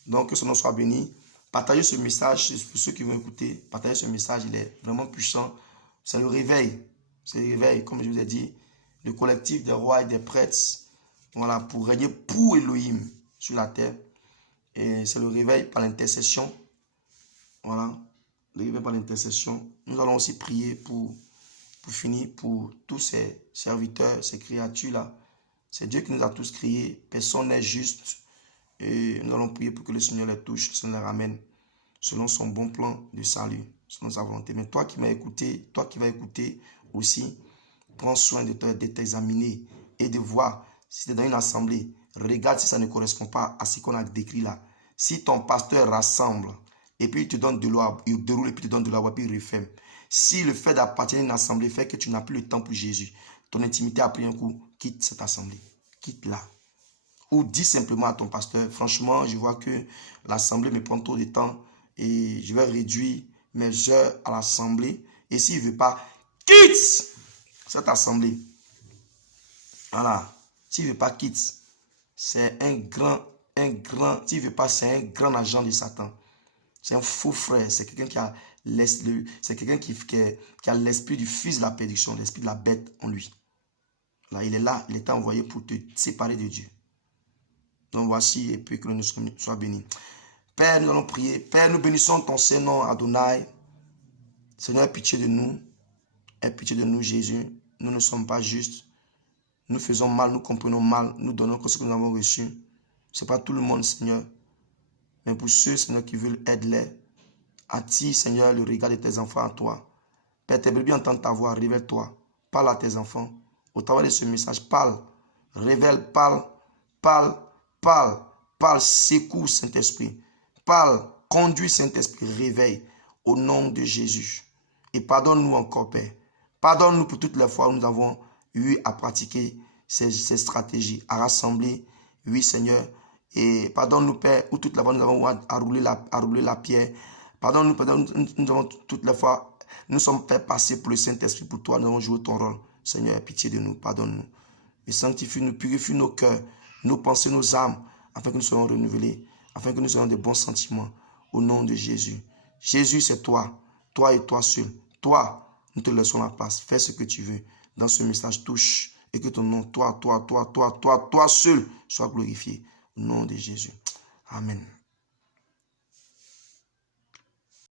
Donc, que son nom soit béni. Partagez ce message pour ceux qui vont écouter. Partagez ce message. Il est vraiment puissant. C'est le réveil. C'est le réveil, comme je vous ai dit. Le collectif des rois et des prêtres. Voilà, pour régner pour Elohim sur la terre. Et c'est le réveil par l'intercession. Voilà. Le réveil par l'intercession. Nous allons aussi prier pour finir, pour tous ces serviteurs, ces créatures-là. C'est Dieu qui nous a tous créés. Personne n'est juste. Et nous allons prier pour que le Seigneur les touche, le Seigneur les ramène selon son bon plan de salut, selon sa volonté. Mais toi qui m'as écouté, toi qui vas écouter aussi, prends soin de t'examiner et de voir si tu es dans une assemblée. Regarde si ça ne correspond pas à ce qu'on a décrit là. Si ton pasteur rassemble et puis il te donne de l'eau, il déroule et puis il te donne de l'eau et puis il referme. Si le fait d'appartenir à une assemblée fait que tu n'as plus le temps pour Jésus, ton intimité a pris un coup, quitte cette assemblée. Quitte-la. Ou dis simplement à ton pasteur, franchement, je vois que l'assemblée me prend trop de temps et je vais réduire mes heures à l'assemblée. Et s'il ne veut pas, quitte cette assemblée. Voilà. S'il ne veut pas, quitte. C'est un grand, s'il ne veut pas, c'est un grand agent de Satan. C'est un faux frère. C'est quelqu'un qui a l'esprit du fils de la perdition, l'esprit de la bête en lui. Là, il est là, il est envoyé pour te séparer de Dieu. Donc voici, et puis que nous soyons bénis. Père, nous allons prier. Père, nous bénissons ton Saint-Nom, Adonai. Seigneur, aie pitié de nous. Aie pitié de nous, Jésus. Nous ne sommes pas justes. Nous faisons mal, nous comprenons mal. Nous donnons que ce que nous avons reçu. Ce n'est pas tout le monde, Seigneur. Mais pour ceux, Seigneur, qui veulent, aide-les. Attire, Seigneur, le regard de tes enfants à toi. Père, tes brebis entendent ta voix, révèle-toi. Parle à tes enfants. Au travers de ce message, parle, révèle, parle, parle, parle, parle, secoue, Saint-Esprit. Parle, conduis, Saint-Esprit, réveille au nom de Jésus. Et pardonne-nous encore, Père. Pardonne-nous pour toutes les fois où nous avons eu à pratiquer ces stratégies, à rassembler, oui, Seigneur. Et pardonne-nous, Père, où toutes les fois nous avons eu à rouler la pierre. Pardonne-nous, Père, nous avons toutes les fois, nous sommes fait passer pour le Saint-Esprit, pour toi, nous avons joué ton rôle. Seigneur, pitié de nous, pardonne-nous. Et sanctifie-nous, purifie nos cœurs, nos pensées, nos âmes, afin que nous soyons renouvelés, afin que nous ayons de bons sentiments, au nom de Jésus. Jésus, c'est toi et toi seul. Toi, nous te laissons la place. Fais ce que tu veux. Dans ce message, touche. Et que ton nom, toi seul, soit glorifié. Au nom de Jésus. Amen.